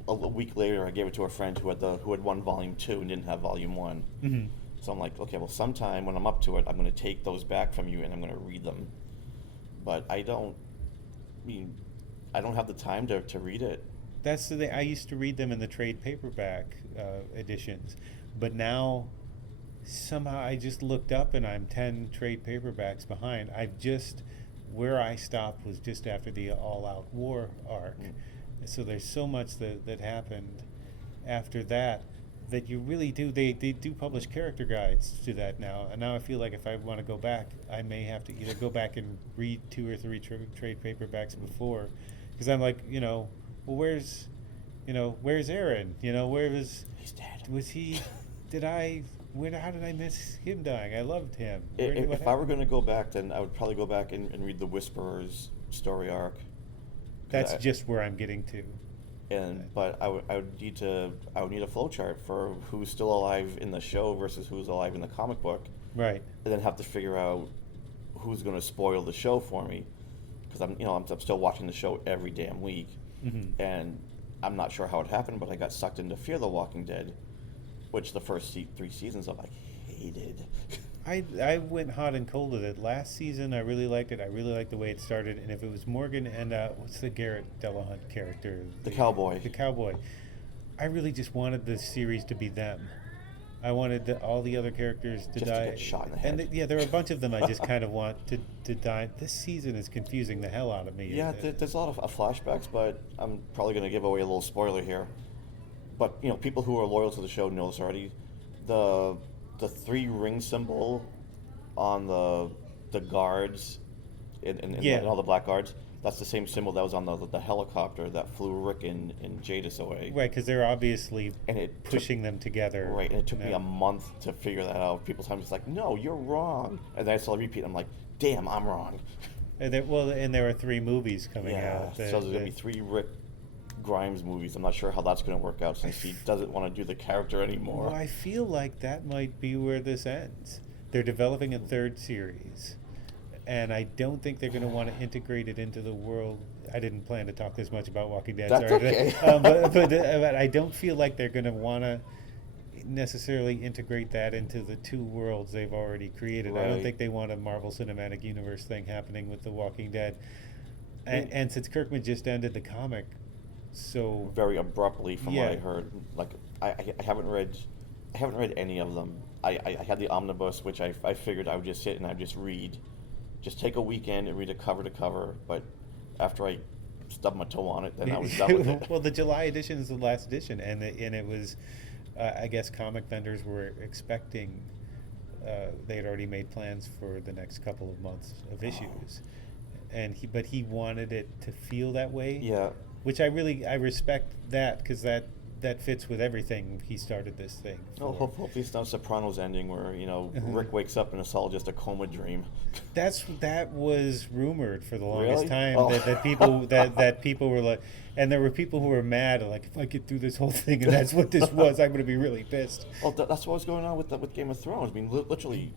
a week later I gave it to a friend who had won volume 2 and didn't have volume 1. Mm-hmm. So I'm like, okay, well, sometime when I'm up to it, I'm going to take those back from you and I'm going to read them. But I don't have the time to read it. That's the thing. I used to read them in the trade paperback editions, but now somehow I just looked up and I'm 10 trade paperbacks behind. Where I stopped was just after the All-Out War arc. Mm. So there's so much that happened after that you really do. They do publish character guides to that now. And now I feel like if I want to go back, I may have to either go back and read 2 or 3 trade paperbacks before. Because I'm like, well, where's Aaron? Where was... He's dead. Was he... how did I miss him dying? I loved him. If I were going to go back, then I would probably go back and read the Whisperer's story arc. That's just where I'm getting to. But I would need a flow chart for who's still alive in the show versus who's alive in the comic book. Right. And then have to figure out who's going to spoil the show for me, because I'm still watching the show every damn week, mm-hmm. and I'm not sure how it happened, but I got sucked into Fear the Walking Dead, which the first 3 seasons of I hated. I went hot and cold with it. Last season, I really liked it. I really liked the way it started. And if it was Morgan and what's the Garrett Delahunt character? The cowboy. The cowboy. I really just wanted the series to be them. I wanted all the other characters to just die. To get shot in the head. And there are a bunch of them I just kind of want to die. This season is confusing the hell out of me. Yeah, there's a lot of flashbacks, but I'm probably going to give away a little spoiler here. But people who are loyal to the show know this already. The 3 ring symbol on the guards, and all the black guards, that's the same symbol that was on the helicopter that flew Rick and Jadis away. Right, because they're obviously and it pushing them together. Right, and it took me a month to figure that out. People tell me, it's like, no, you're wrong. And then I saw it repeat, and I'm like, damn, I'm wrong. And there are 3 movies coming out. So there's going to be 3 Rick Grimes movies. I'm not sure how that's going to work out since he doesn't want to do the character anymore. Well, I feel like that might be where this ends. They're developing a 3rd series, and I don't think they're going to want to integrate it into the world. I didn't plan to talk this much about Walking Dead. That's okay. But I don't feel like they're going to want to necessarily integrate that into the 2 worlds they've already created. Right. I don't think they want a Marvel Cinematic Universe thing happening with The Walking Dead. And since Kirkman just ended the comic so very abruptly, from what I heard, like I haven't read any of them. I had the omnibus, which I figured I would just sit and I'd just read, just take a weekend and read it cover to cover. But after I stubbed my toe on it, then I was done with it. Well, the July edition is the last edition, and it was, I guess, comic vendors were expecting. They had already made plans for the next couple of months of issues, and he wanted it to feel that way. Yeah. Which I respect that, because that fits with everything he started this thing for. Oh, hopefully it's not Sopranos ending where, Rick wakes up and it's all just a coma dream. That was rumored for the longest Really? time. Oh. that people were like, and there were people who were mad, like, if I get through this whole thing and that's what this was, I'm going to be really pissed. Well, that's what was going on with Game of Thrones. I mean, literally,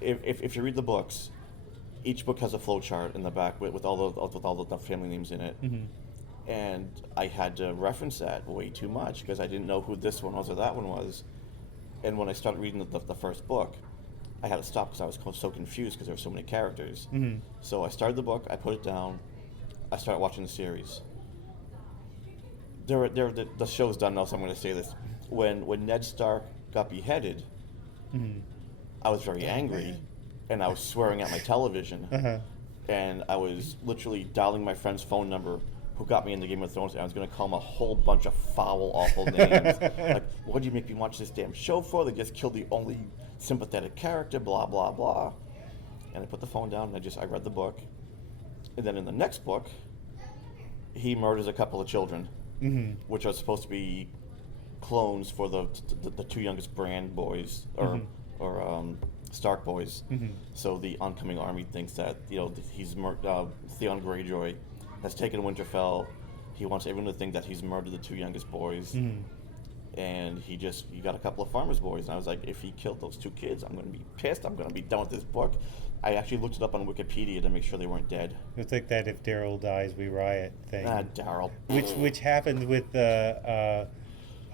if you read the books, each book has a flow chart in the back with all the family names in it. Mm-hmm. And I had to reference that way too much because I didn't know who this one was or that one was. And when I started reading the first book, I had to stop because I was so confused because there were so many characters. Mm-hmm. So I started the book, I put it down, I started watching the series. The show's done now, so I'm going to say this. When Ned Stark got beheaded, Mm-hmm. I was very angry, and I was swearing at my television. Uh-huh. And I was literally dialing my friend's phone number who got me into Game of Thrones, and I was going to call him a whole bunch of foul, awful names. Like, what'd you make me watch this damn show for? They just killed the only sympathetic character, blah, blah, blah. And I put the phone down, and I read the book. And then in the next book, he murders a couple of children, Mm-hmm. which are supposed to be clones for the 2 youngest Brand boys, or Stark boys. Mm-hmm. So the oncoming army thinks that, he's Theon Greyjoy has taken Winterfell. He wants everyone to think that he's murdered the 2 youngest boys. Mm-hmm. And he got a couple of farmers' boys. And I was like, if he killed those 2 kids, I'm going to be pissed. I'm going to be done with this book. I actually looked it up on Wikipedia to make sure they weren't dead. It's like that if Daryl dies, we riot thing. Daryl. Which happened with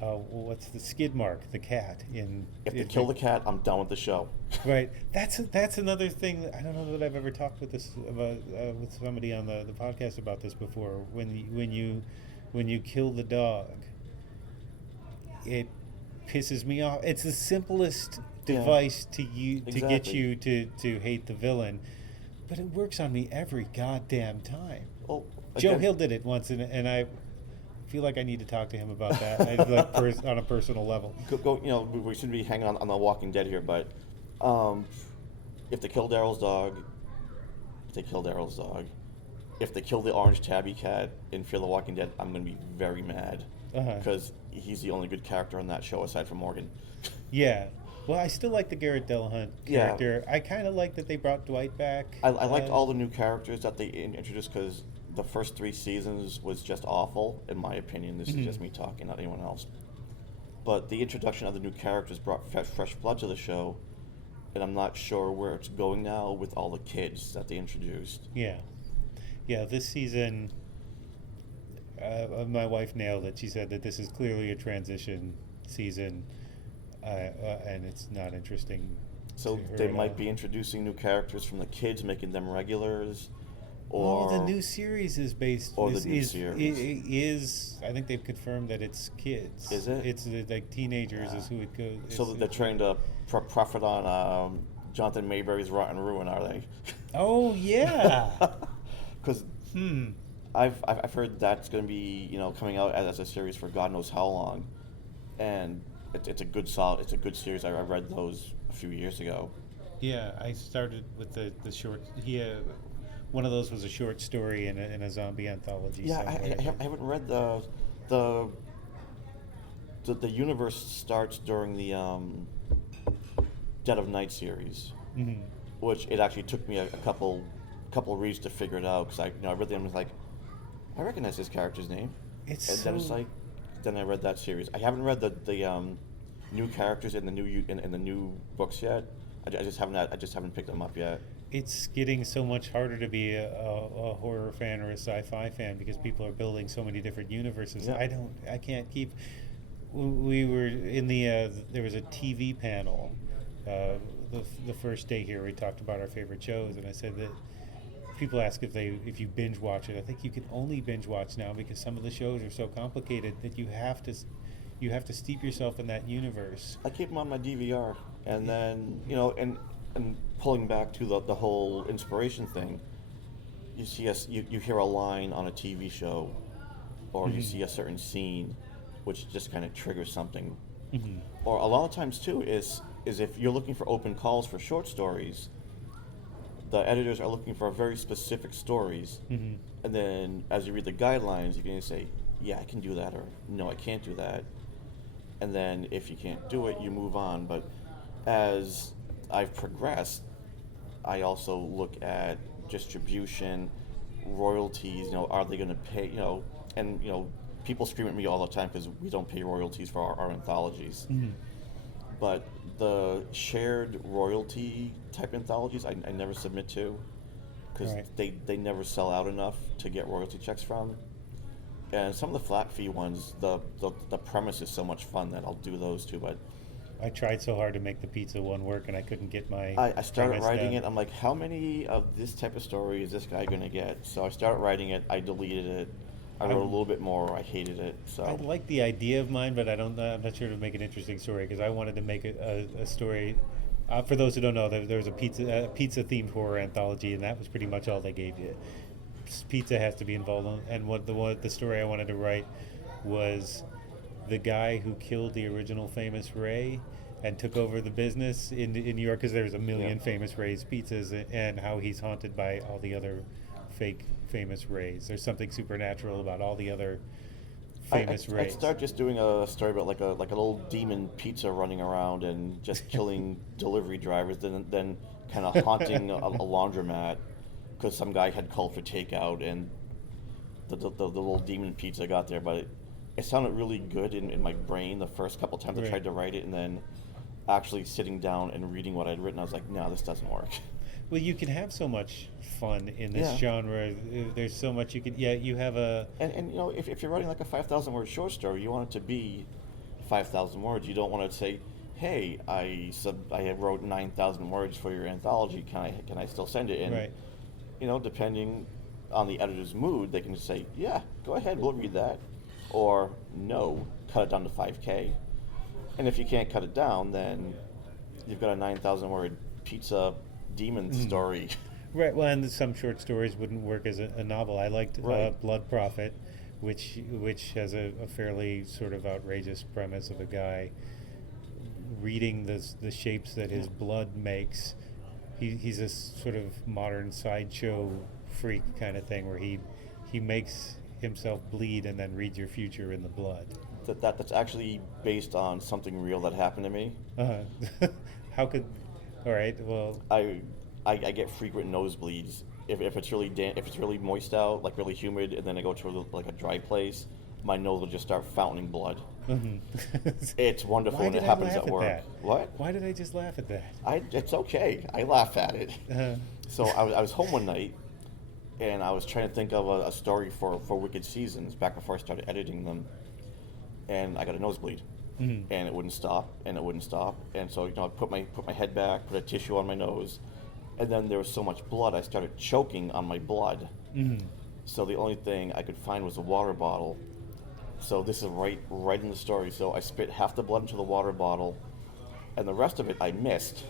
what's the Skidmark, the cat in. If they kill the cat, I'm done with the show. Right. That's another thing. I don't know that I've ever talked with with somebody on the podcast about this before. When you kill the dog, it pisses me off. It's the simplest device to get you to hate the villain, but it works on me every goddamn time. Well, Joe Hill did it once, and I feel like I need to talk to him about that on a personal level. We shouldn't be hanging on The Walking Dead here, but if they kill Daryl's dog, if they kill the orange tabby cat in Fear the Walking Dead, I'm going to be very mad because he's the only good character on that show aside from Morgan. Yeah. Well, I still like the Garrett Dillahunt character. Yeah. I kind of like that they brought Dwight back. I liked all the new characters that they introduced because the first 3 seasons was just awful, in my opinion. This is just me talking, not anyone else. But the introduction of the new characters brought fresh blood to the show, and I'm not sure where it's going now with all the kids that they introduced. Yeah. Yeah, this season, my wife nailed it. She said that this is clearly a transition season, and it's not interesting. So they might be introducing new characters from the kids, making them regulars. Or the new series is based. Or the new series is. I think they've confirmed that it's kids. Is it? It's like teenagers is who it goes. So they're trying to profit on Jonathan Mayberry's Rotten Ruin, are they? Oh yeah. Because I've heard that's going to be coming out as a series for God knows how long, and it's a good series. I read those a few years ago. Yeah, I started with the short. one of those was a short story in a zombie anthology. Yeah, I haven't read the universe starts during the Dead of Night series, which it actually took me a couple reads to figure it out, because I read them and was like, I recognize this character's name. Then I read that series. I haven't read the new characters in the new books yet. I just haven't picked them up yet. It's getting so much harder to be a horror fan or a sci-fi fan because people are building so many different universes. Yeah. I can't keep. We were in the there was a TV panel the first day here. We talked about our favorite shows, and I said that people ask if you binge watch it. I think you can only binge watch now because some of the shows are so complicated that you have to steep yourself in that universe. I keep them on my DVR, and then and pulling back to the whole inspiration thing, you hear a line on a TV show, or you see a certain scene, which just kind of triggers something. Or a lot of times too is if you're looking for open calls for short stories, the editors are looking for very specific stories, and then as you read the guidelines, you can say, yeah, I can do that, or no, I can't do that. And then if you can't do it, you move on. But as I've progressed, I also look at distribution, royalties. Are they going to pay? And people scream at me all the time because we don't pay royalties for our anthologies. But the shared royalty type anthologies, I never submit to, because they never sell out enough to get royalty checks from. And some of the flat fee ones, the premise is so much fun that I'll do those too. But I tried so hard to make the pizza one work, and I couldn't get my. I started writing it. I'm like, how many of this type of story is this guy going to get? So I started writing it. I deleted it. I wrote a little bit more. I hated it. So I like the idea of mine, but I'm not sure to make an interesting story, because I wanted to make a story. For those who don't know, there was a pizza themed horror anthology, and that was pretty much all they gave you. Pizza has to be involved, and the story I wanted to write was the guy who killed the original famous Ray and took over the business in New York, because there's a million famous Ray's pizzas, and how he's haunted by all the other fake famous Rays. There's something supernatural about all the other famous Rays. I'd start just doing a story about like an old demon pizza running around and just killing delivery drivers, then kind of haunting a laundromat because some guy had called for takeout, and the little demon pizza got there. But it sounded really good in my brain the first couple times I tried to write it, and then actually sitting down and reading what I'd written, I was like, no, this doesn't work. Well, you can have so much fun in this genre. There's so much you can. Yeah, you have a. And if you're writing like a 5,000 word short story, you want it to be 5,000 words. You don't want to say, hey, I wrote 9,000 words for your anthology. Can I still send it? And right. Depending on the editor's mood, they can just say, yeah, go ahead, we'll read that, or no, cut it down to 5K. And if you can't cut it down, then you've got a 9,000 word pizza demon story. Right. Well, and some short stories wouldn't work as a novel. I liked Blood Prophet, which has a fairly sort of outrageous premise of a guy reading the shapes that his blood makes. He's a sort of modern sideshow freak kind of thing, where he makes himself bleed and then reads your future in the blood. That's actually based on something real that happened to me. How could? All right. Well, I get frequent nosebleeds if it's really if it's really moist out, like really humid, and then I go to like a dry place, my nose will just start fountaining blood. It's wonderful when it happens at work. What? Why did I just laugh at that? It's okay. I laugh at it. So I was home one night, and I was trying to think of a story for Wicked Seasons back before I started editing them, and I got a nosebleed. And it wouldn't stop, and so I put my head back, put a tissue on my nose, and then there was so much blood I started choking on my blood. So the only thing I could find was a water bottle. So this is right in the story. So I spit half the blood into the water bottle, and the rest of it I missed.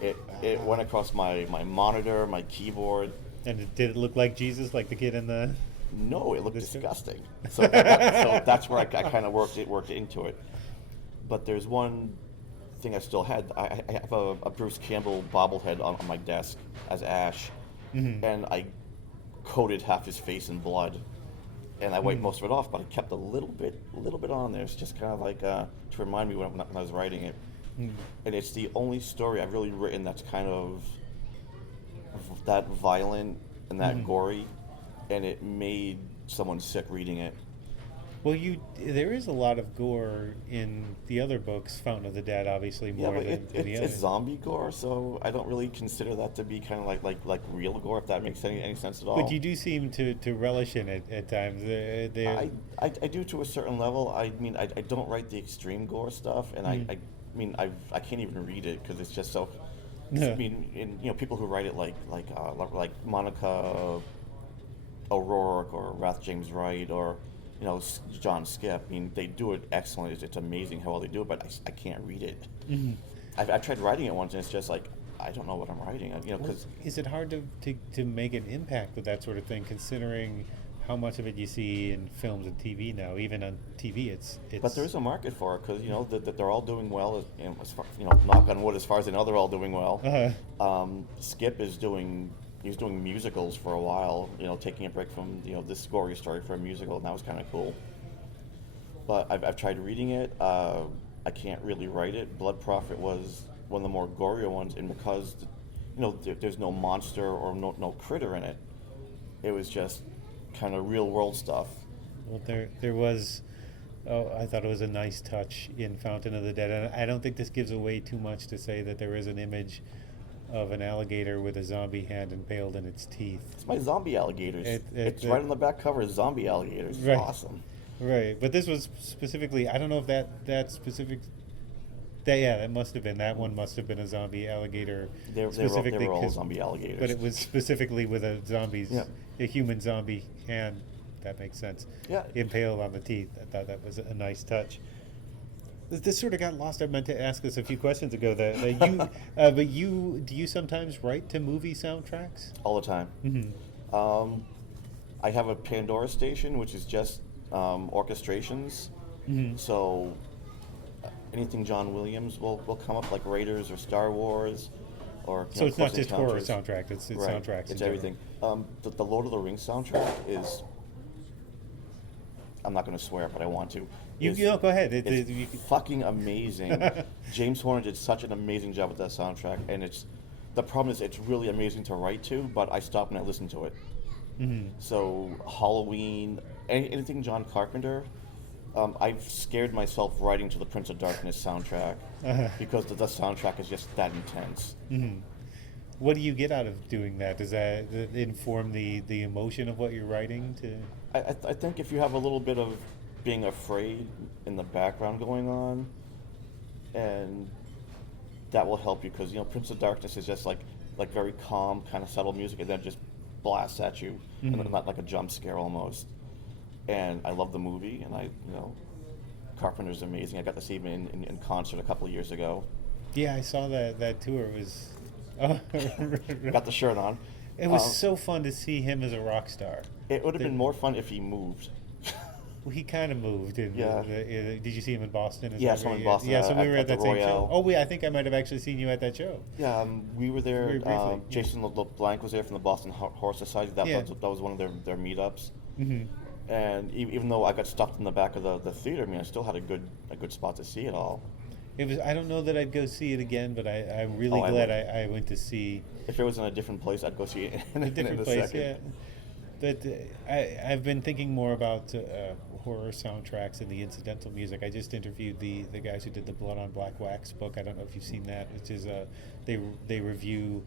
It went across my monitor, my keyboard. And did it look like Jesus, like the kid in the? No, it looked disgusting. So that's where I kind of worked into it. But there's one thing I still had. I have a Bruce Campbell bobblehead on my desk as Ash, and I coated half his face in blood, and I wiped most of it off, but I kept a little bit on there. It's just kind of like to remind me when I was writing it. And it's the only story I've really written that's kind of that violent and that gory, and it made someone sick reading it. Well, there is a lot of gore in the other books, Fountain of the Dead, obviously more than the others. It's zombie gore, so I don't really consider that to be kind of like real gore, if that makes any sense at all. But you do seem to relish in it at times. I do to a certain level. I mean, I don't write the extreme gore stuff, and I can't even read it because it's just so. I mean, people who write it like Monica O'Rourke or Rath James Wright or John Skip. I mean, they do it excellent. It's amazing how well they do it, but I can't read it. I've tried writing it once, and it's just like I don't know what I'm writing. Because is it hard to make an impact with that sort of thing, considering how much of it you see in films and TV now? Even on TV, it's. But there is a market for it because that they're all doing well. As far, knock on wood, as far as I know, they're all doing well. Skip is doing. He was doing musicals for a while, taking a break from this gory story for a musical, and that was kind of cool. But I've tried reading it. I can't really write it. Blood Prophet was one of the more gorier ones, and because there's no monster or no critter in it, it was just kind of real world stuff. Well, there was. Oh, I thought it was a nice touch in Fountain of the Dead, and I don't think this gives away too much to say that there is an image of an alligator with a zombie hand impaled in its teeth. It's my zombie alligators. It's right on the back cover. Zombie alligators. It's awesome. Right, but this was specifically. I don't know if that specific. That must have been. That one must have been a zombie alligator. They were all zombie alligators. But it was specifically with a human zombie hand. That makes sense. Yeah. Impaled on the teeth. I thought that was a nice touch. This sort of got lost. I meant to ask this a few questions ago. Do you sometimes write to movie soundtracks? All the time. Mm-hmm. I have a Pandora station, which is just orchestrations. Mm-hmm. So anything John Williams will come up, like Raiders or Star Wars, or so it's not just horror soundtrack. It's right. soundtracks. It's everything. The Lord of the Rings soundtrack is. I'm not going to swear, but I want to. Go ahead. It's fucking amazing. James Horner did such an amazing job with that soundtrack, and the problem is it's really amazing to write to, but I stop and I listen to it. Mm-hmm. So Halloween, anything John Carpenter, I've scared myself writing to the Prince of Darkness soundtrack because the soundtrack is just that intense. Mm-hmm. What do you get out of doing that? Does that inform the emotion of what you're writing? I think if you have a little bit of being afraid in the background going on, and that will help you because Prince of Darkness is just like very calm, kind of subtle music, and then just blasts at you, and then not like a jump scare almost. And I love the movie, and Carpenter's amazing. I got to see him in concert a couple of years ago. Yeah, I saw that tour. It was. Got the shirt on. It was so fun to see him as a rock star. It would have been more fun if he moved. Well, he kind of moved. Did you see him in Boston? Yeah, I saw him in Boston. Yeah, so we were at that same Royale. show. Oh, I think I might have actually seen you at that show. Yeah, we were there. Very briefly. Jason LeBlanc was there from the Boston Horror Society. That was one of their meetups. Mm-hmm. And even though I got stuffed in the back of the theater, I mean, I still had a good spot to see it all. It was. I don't know that I'd go see it again, but I'm really glad I went to see. If it was in a different place, I'd go see it in a different place. Yeah. But I've been thinking more about horror soundtracks and the incidental music. I just interviewed the guys who did the Blood on Black Wax book. I don't know if you've seen that, which is they review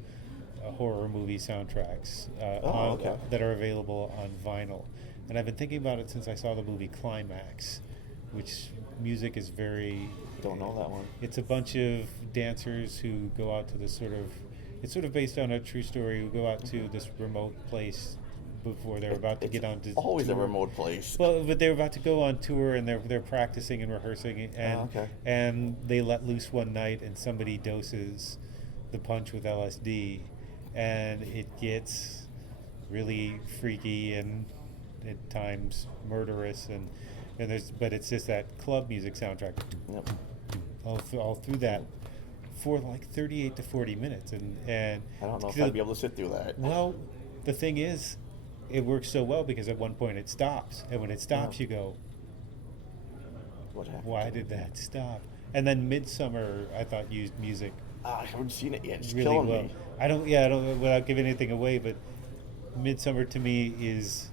horror movie soundtracks that are available on vinyl. And I've been thinking about it since I saw the movie Climax, which music is very. Don't know that one. It's a bunch of dancers who go out to this it's sort of based on a true story, who go out to this remote place before they're about to get on to always tour. A remote place. Well, but they're about to go on tour, and they're practicing and rehearsing, and they let loose one night, and somebody doses the punch with LSD, and it gets really freaky and at times murderous, but it's just that club music soundtrack. Yep. All through that for like 38 to 40 minutes, and I don't know if I'd be able to sit through that. Well, the thing is, it works so well because at one point it stops, and when it stops, you go, What happened? "Why did that stop?" And then Midsummer, I thought, used music I haven't seen it yet. It's really killing well. me. I don't, without giving anything away, but Midsummer to me is.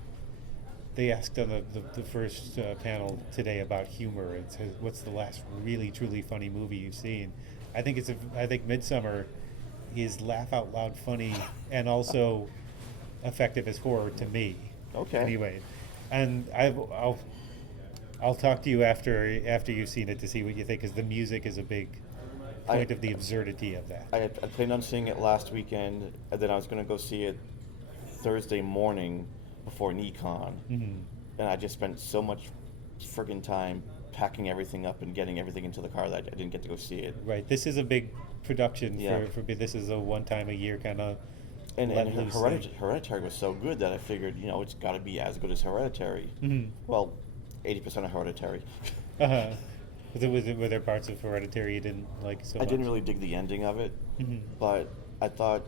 They asked on the first panel today about humor. It says, "What's the last really truly funny movie you've seen?" I think Midsummer is laugh out loud funny and also effective as horror to me. Okay. Anyway, and I'll talk to you after you've seen it to see what you think, because the music is a big point of the absurdity of that. I planned on seeing it last weekend, and then I was going to go see it Thursday morning before NECON. Mm-hmm. And I just spent so much friggin' time packing everything up and getting everything into the car that I didn't get to go see it. Right. This is a big production Yeah. for this is a one time a year kind of. And Hereditary was so good that I figured, it's got to be as good as Hereditary. Mm-hmm. Well, 80% of Hereditary. Uh-huh. Were there parts of Hereditary you didn't like so I much? didn't really dig the ending of it, Mm-hmm. but I thought,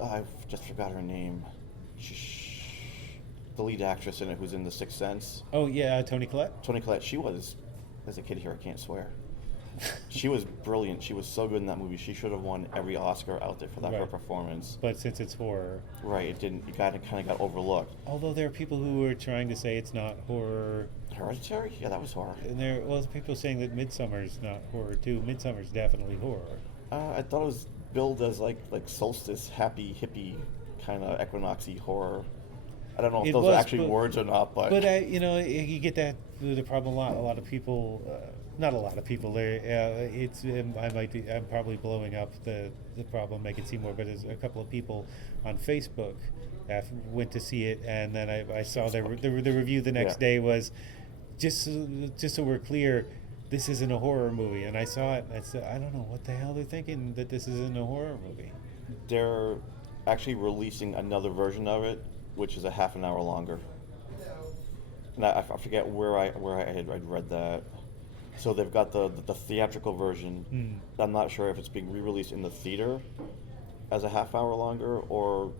I just forgot her name. The lead actress in it who's in The Sixth Sense. Oh yeah, Toni Collette. Toni Collette, she was, as a kid here, I can't swear. She was brilliant. She was so good in that movie. She should have won every Oscar out there for that, her Right. performance. But since it's horror, Right, it didn't. It kind of got overlooked. although there are people who are trying to say it's not horror, Hereditary? Yeah, that was horror. and there people saying that Midsummer's not horror too. Midsummer's definitely horror. I thought it was billed as like solstice, happy, hippie, kind of equinoxy horror. I don't know if It those was, are actually but- words or not, but You get that the problem a lot. A lot of people, not a lot of people. There, I'm probably blowing up the problem, make it seem more. But there's a couple of people on Facebook went to see it, and then I saw the review the next Yeah. day was just so we're clear, this isn't a horror movie. And I saw it, and I said, I don't know what the hell they're thinking that this isn't a horror movie. they're actually releasing another version of it, which is a half an hour longer. And I forget where I had read that. So they've got the theatrical version. Mm. I'm not sure if it's being re-released in the theater as a half hour longer or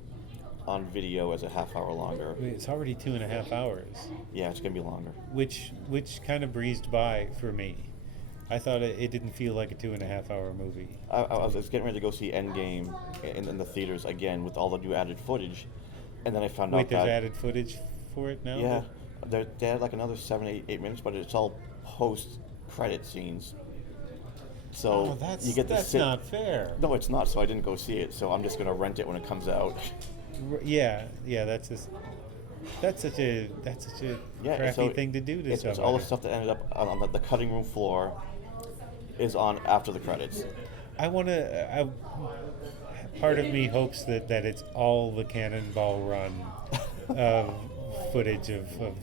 on video as a half hour longer. I mean, it's already 2.5 hours. Yeah, it's gonna be longer. Which kind of breezed by for me. I thought it didn't feel like a 2.5 hour movie. I was getting ready to go see Endgame in the theaters again with all the new added footage, and then I found Wait, out there's that added footage for it now? yeah, they had like another 7-8 minutes, but it's all post credit scenes. So Oh, that's you get to that's sit. not fair. No, it's not. So I didn't go see it. So I'm just gonna rent it when it comes out. Yeah, that's such a Yeah, crappy so thing to do to It's all somebody. the stuff that ended up on the cutting room floor is on after the credits. Part of me hopes that it's all the Cannonball Run footage of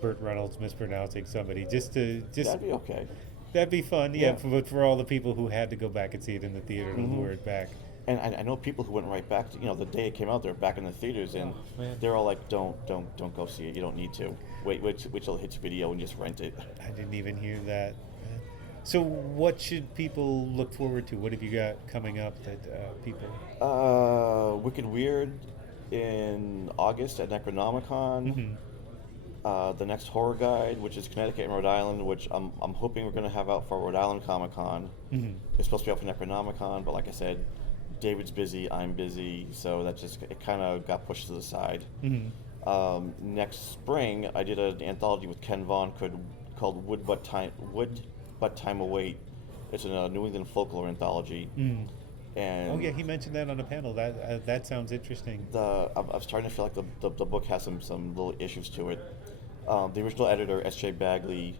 Burt Reynolds mispronouncing somebody That'd be okay. that'd be fun, Yeah. but for all the people who had to go back and see it in the theater to Mhm. lure it back. And I know people who went right back to, the day it came out, they're back in the theaters, and man. they're all like, don't go see it. You don't need to. Wait till it hits video and just rent it. I didn't even hear that. So what should people look forward to? What have you got coming up that people... Wicked Weird in August at Necronomicon. Mhm. The next horror guide, which is Connecticut and Rhode Island, which I'm hoping we're going to have out for Rhode Island Comic Con. Mhm. It's supposed to be out for Necronomicon, but like I said, David's busy, I'm busy, so it kind of got pushed to the side. Mhm. Next spring, I did an anthology with Ken Vaughn called Wood But Time Await. It's a New England folklore anthology. Mm. And Oh yeah, he mentioned that on a panel. That sounds interesting. I'm starting to feel like the book has some little issues to it. The original editor, S.J. Bagley,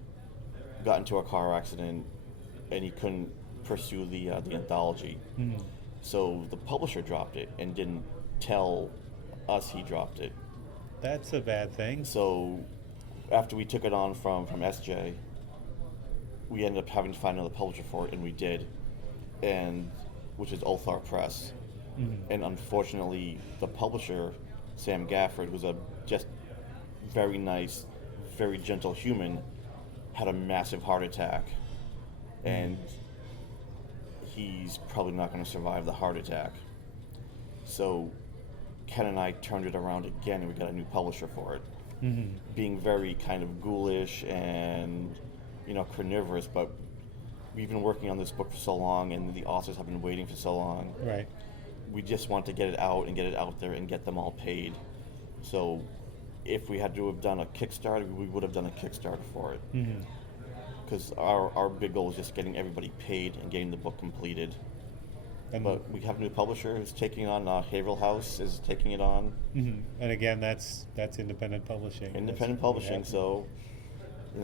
got into a car accident, and he couldn't pursue the anthology. Mm. So the publisher dropped it and didn't tell us he dropped it. That's a bad thing. So after we took it on from SJ, we ended up having to find another publisher for it, and we did, and which is Ulthar Press. Mhm. And unfortunately, the publisher, Sam Gafford, who's a just very nice, very gentle human, had a massive heart attack, and he's probably not going to survive the heart attack. So Ken and I turned it around again, and we got a new publisher for it. Being very kind of ghoulish and, carnivorous, but we've been working on this book for so long, and the authors have been waiting for so long. Right. We just want to get it out and get it out there and get them all paid. So if we had to have done a Kickstarter, we would have done a Kickstarter for it. Because our big goal is just getting everybody paid and getting the book completed. But we have a new publisher who's taking on, Haverhill House is taking it on. And again, that's independent publishing. Independent publishing, so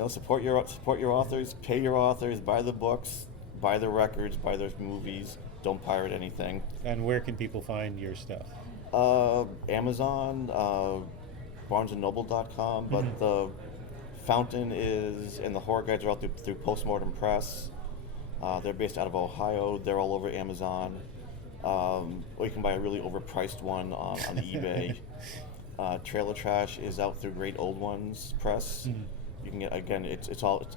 support your authors, pay your authors, buy the books, buy the records, buy their movies. Don't pirate anything. And where can people find your stuff? Amazon, BarnesandNoble.com, but the Fountain is, and the horror guides are out through Postmortem Press. They're based out of Ohio. They're all over Amazon. Or you can buy a really overpriced one on eBay. Trailer Trash is out through Great Old Ones Press. You can get, again,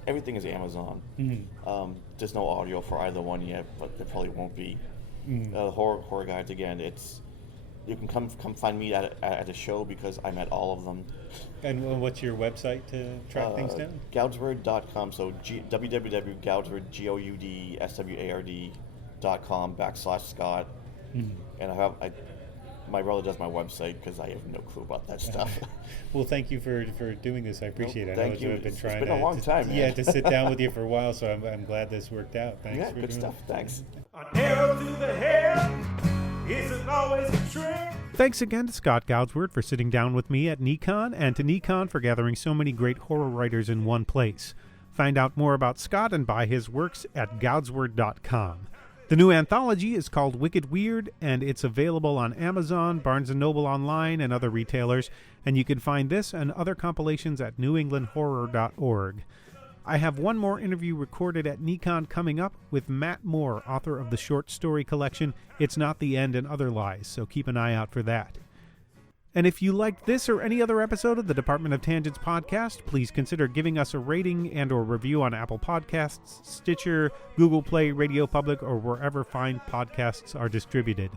everything is Amazon. There's no audio for either one yet, but there probably won't be. Horror guides, again, you can come find me at a show because I'm at all of them. And what's your website to track things down? Goudsward.com, so www.goudsward, GOUDSWARD.com/Scott. And my brother does my website because I have no clue about that stuff. Well, thank you for doing this. I appreciate it. Thank you. I've been trying it's been a long time, man. Yeah, to sit down with you for a while, so I'm glad this worked out. Thanks Yeah, for good doing stuff. it. Thanks. An arrow to the head isn't always a trick. Thanks again to Scott Goudsward for sitting down with me at NECON, and to NECON for gathering so many great horror writers in one place. Find out more about Scott and buy his works at goudsward.com. The new anthology is called Wicked Weird, and it's available on Amazon, Barnes & Noble Online, and other retailers, and you can find this and other compilations at newenglandhorror.org. I have one more interview recorded at NECON coming up with Matt Moore, author of the short story collection It's Not the End and Other Lies, so keep an eye out for that. And if you liked this or any other episode of the Department of Tangents podcast, please consider giving us a rating and or review on Apple Podcasts, Stitcher, Google Play, Radio Public, or wherever fine podcasts are distributed.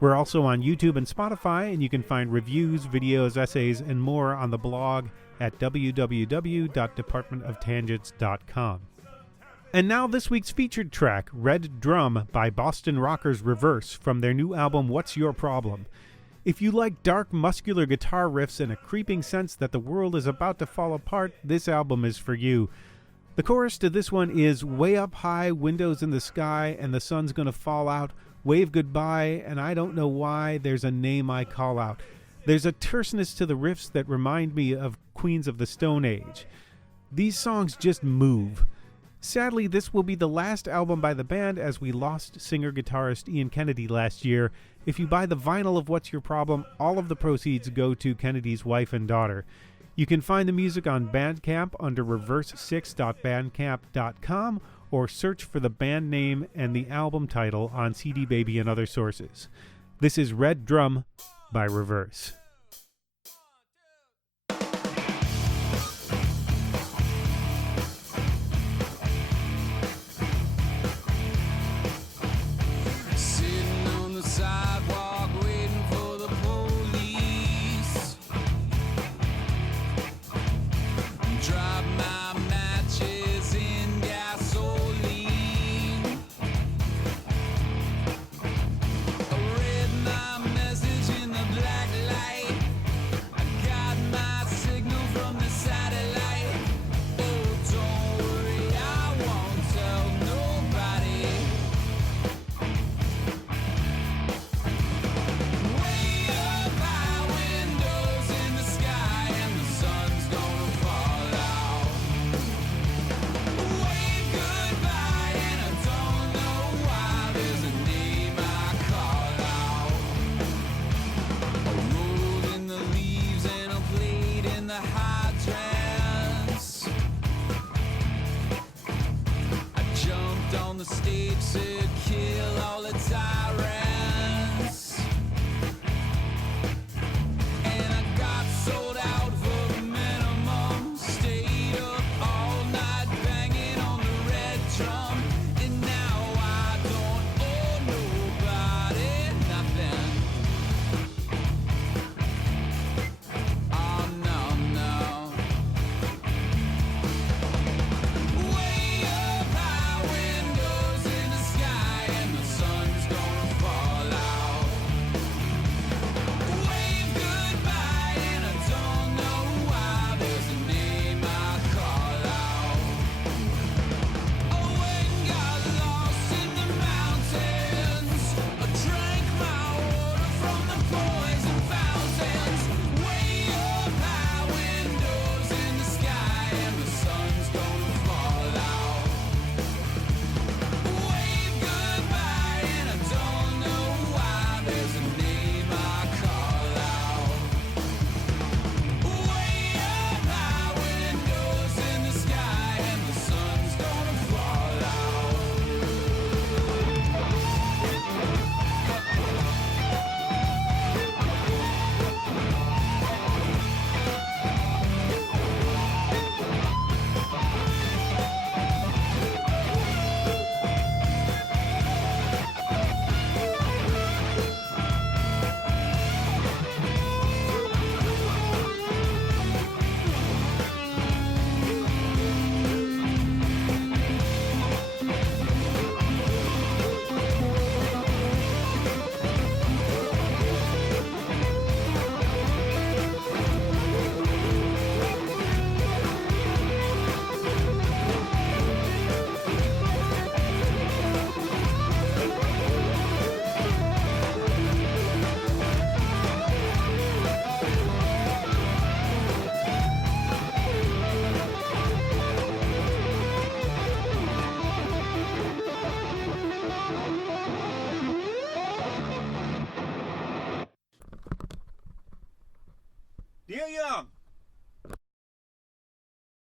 We're also on YouTube and Spotify, and you can find reviews, videos, essays, and more on the blog at www.departmentoftangents.com. And now this week's featured track, Red Drum by Boston rockers Reverse from their new album What's Your Problem? If you like dark, muscular guitar riffs and a creeping sense that the world is about to fall apart, this album is for you. The chorus to this one is way up high, windows in the sky, and the sun's gonna fall out, wave goodbye, and I don't know why, there's a name I call out. There's a terseness to the riffs that remind me of Queens of the Stone Age. These songs just move. Sadly, this will be the last album by the band as we lost singer-guitarist Ian Kennedy last year. If you buy the vinyl of What's Your Problem, all of the proceeds go to Kennedy's wife and daughter. You can find the music on Bandcamp under reverse6.bandcamp.com or search for the band name and the album title on CD Baby and other sources. This is Red Drum by Reverse. The stage said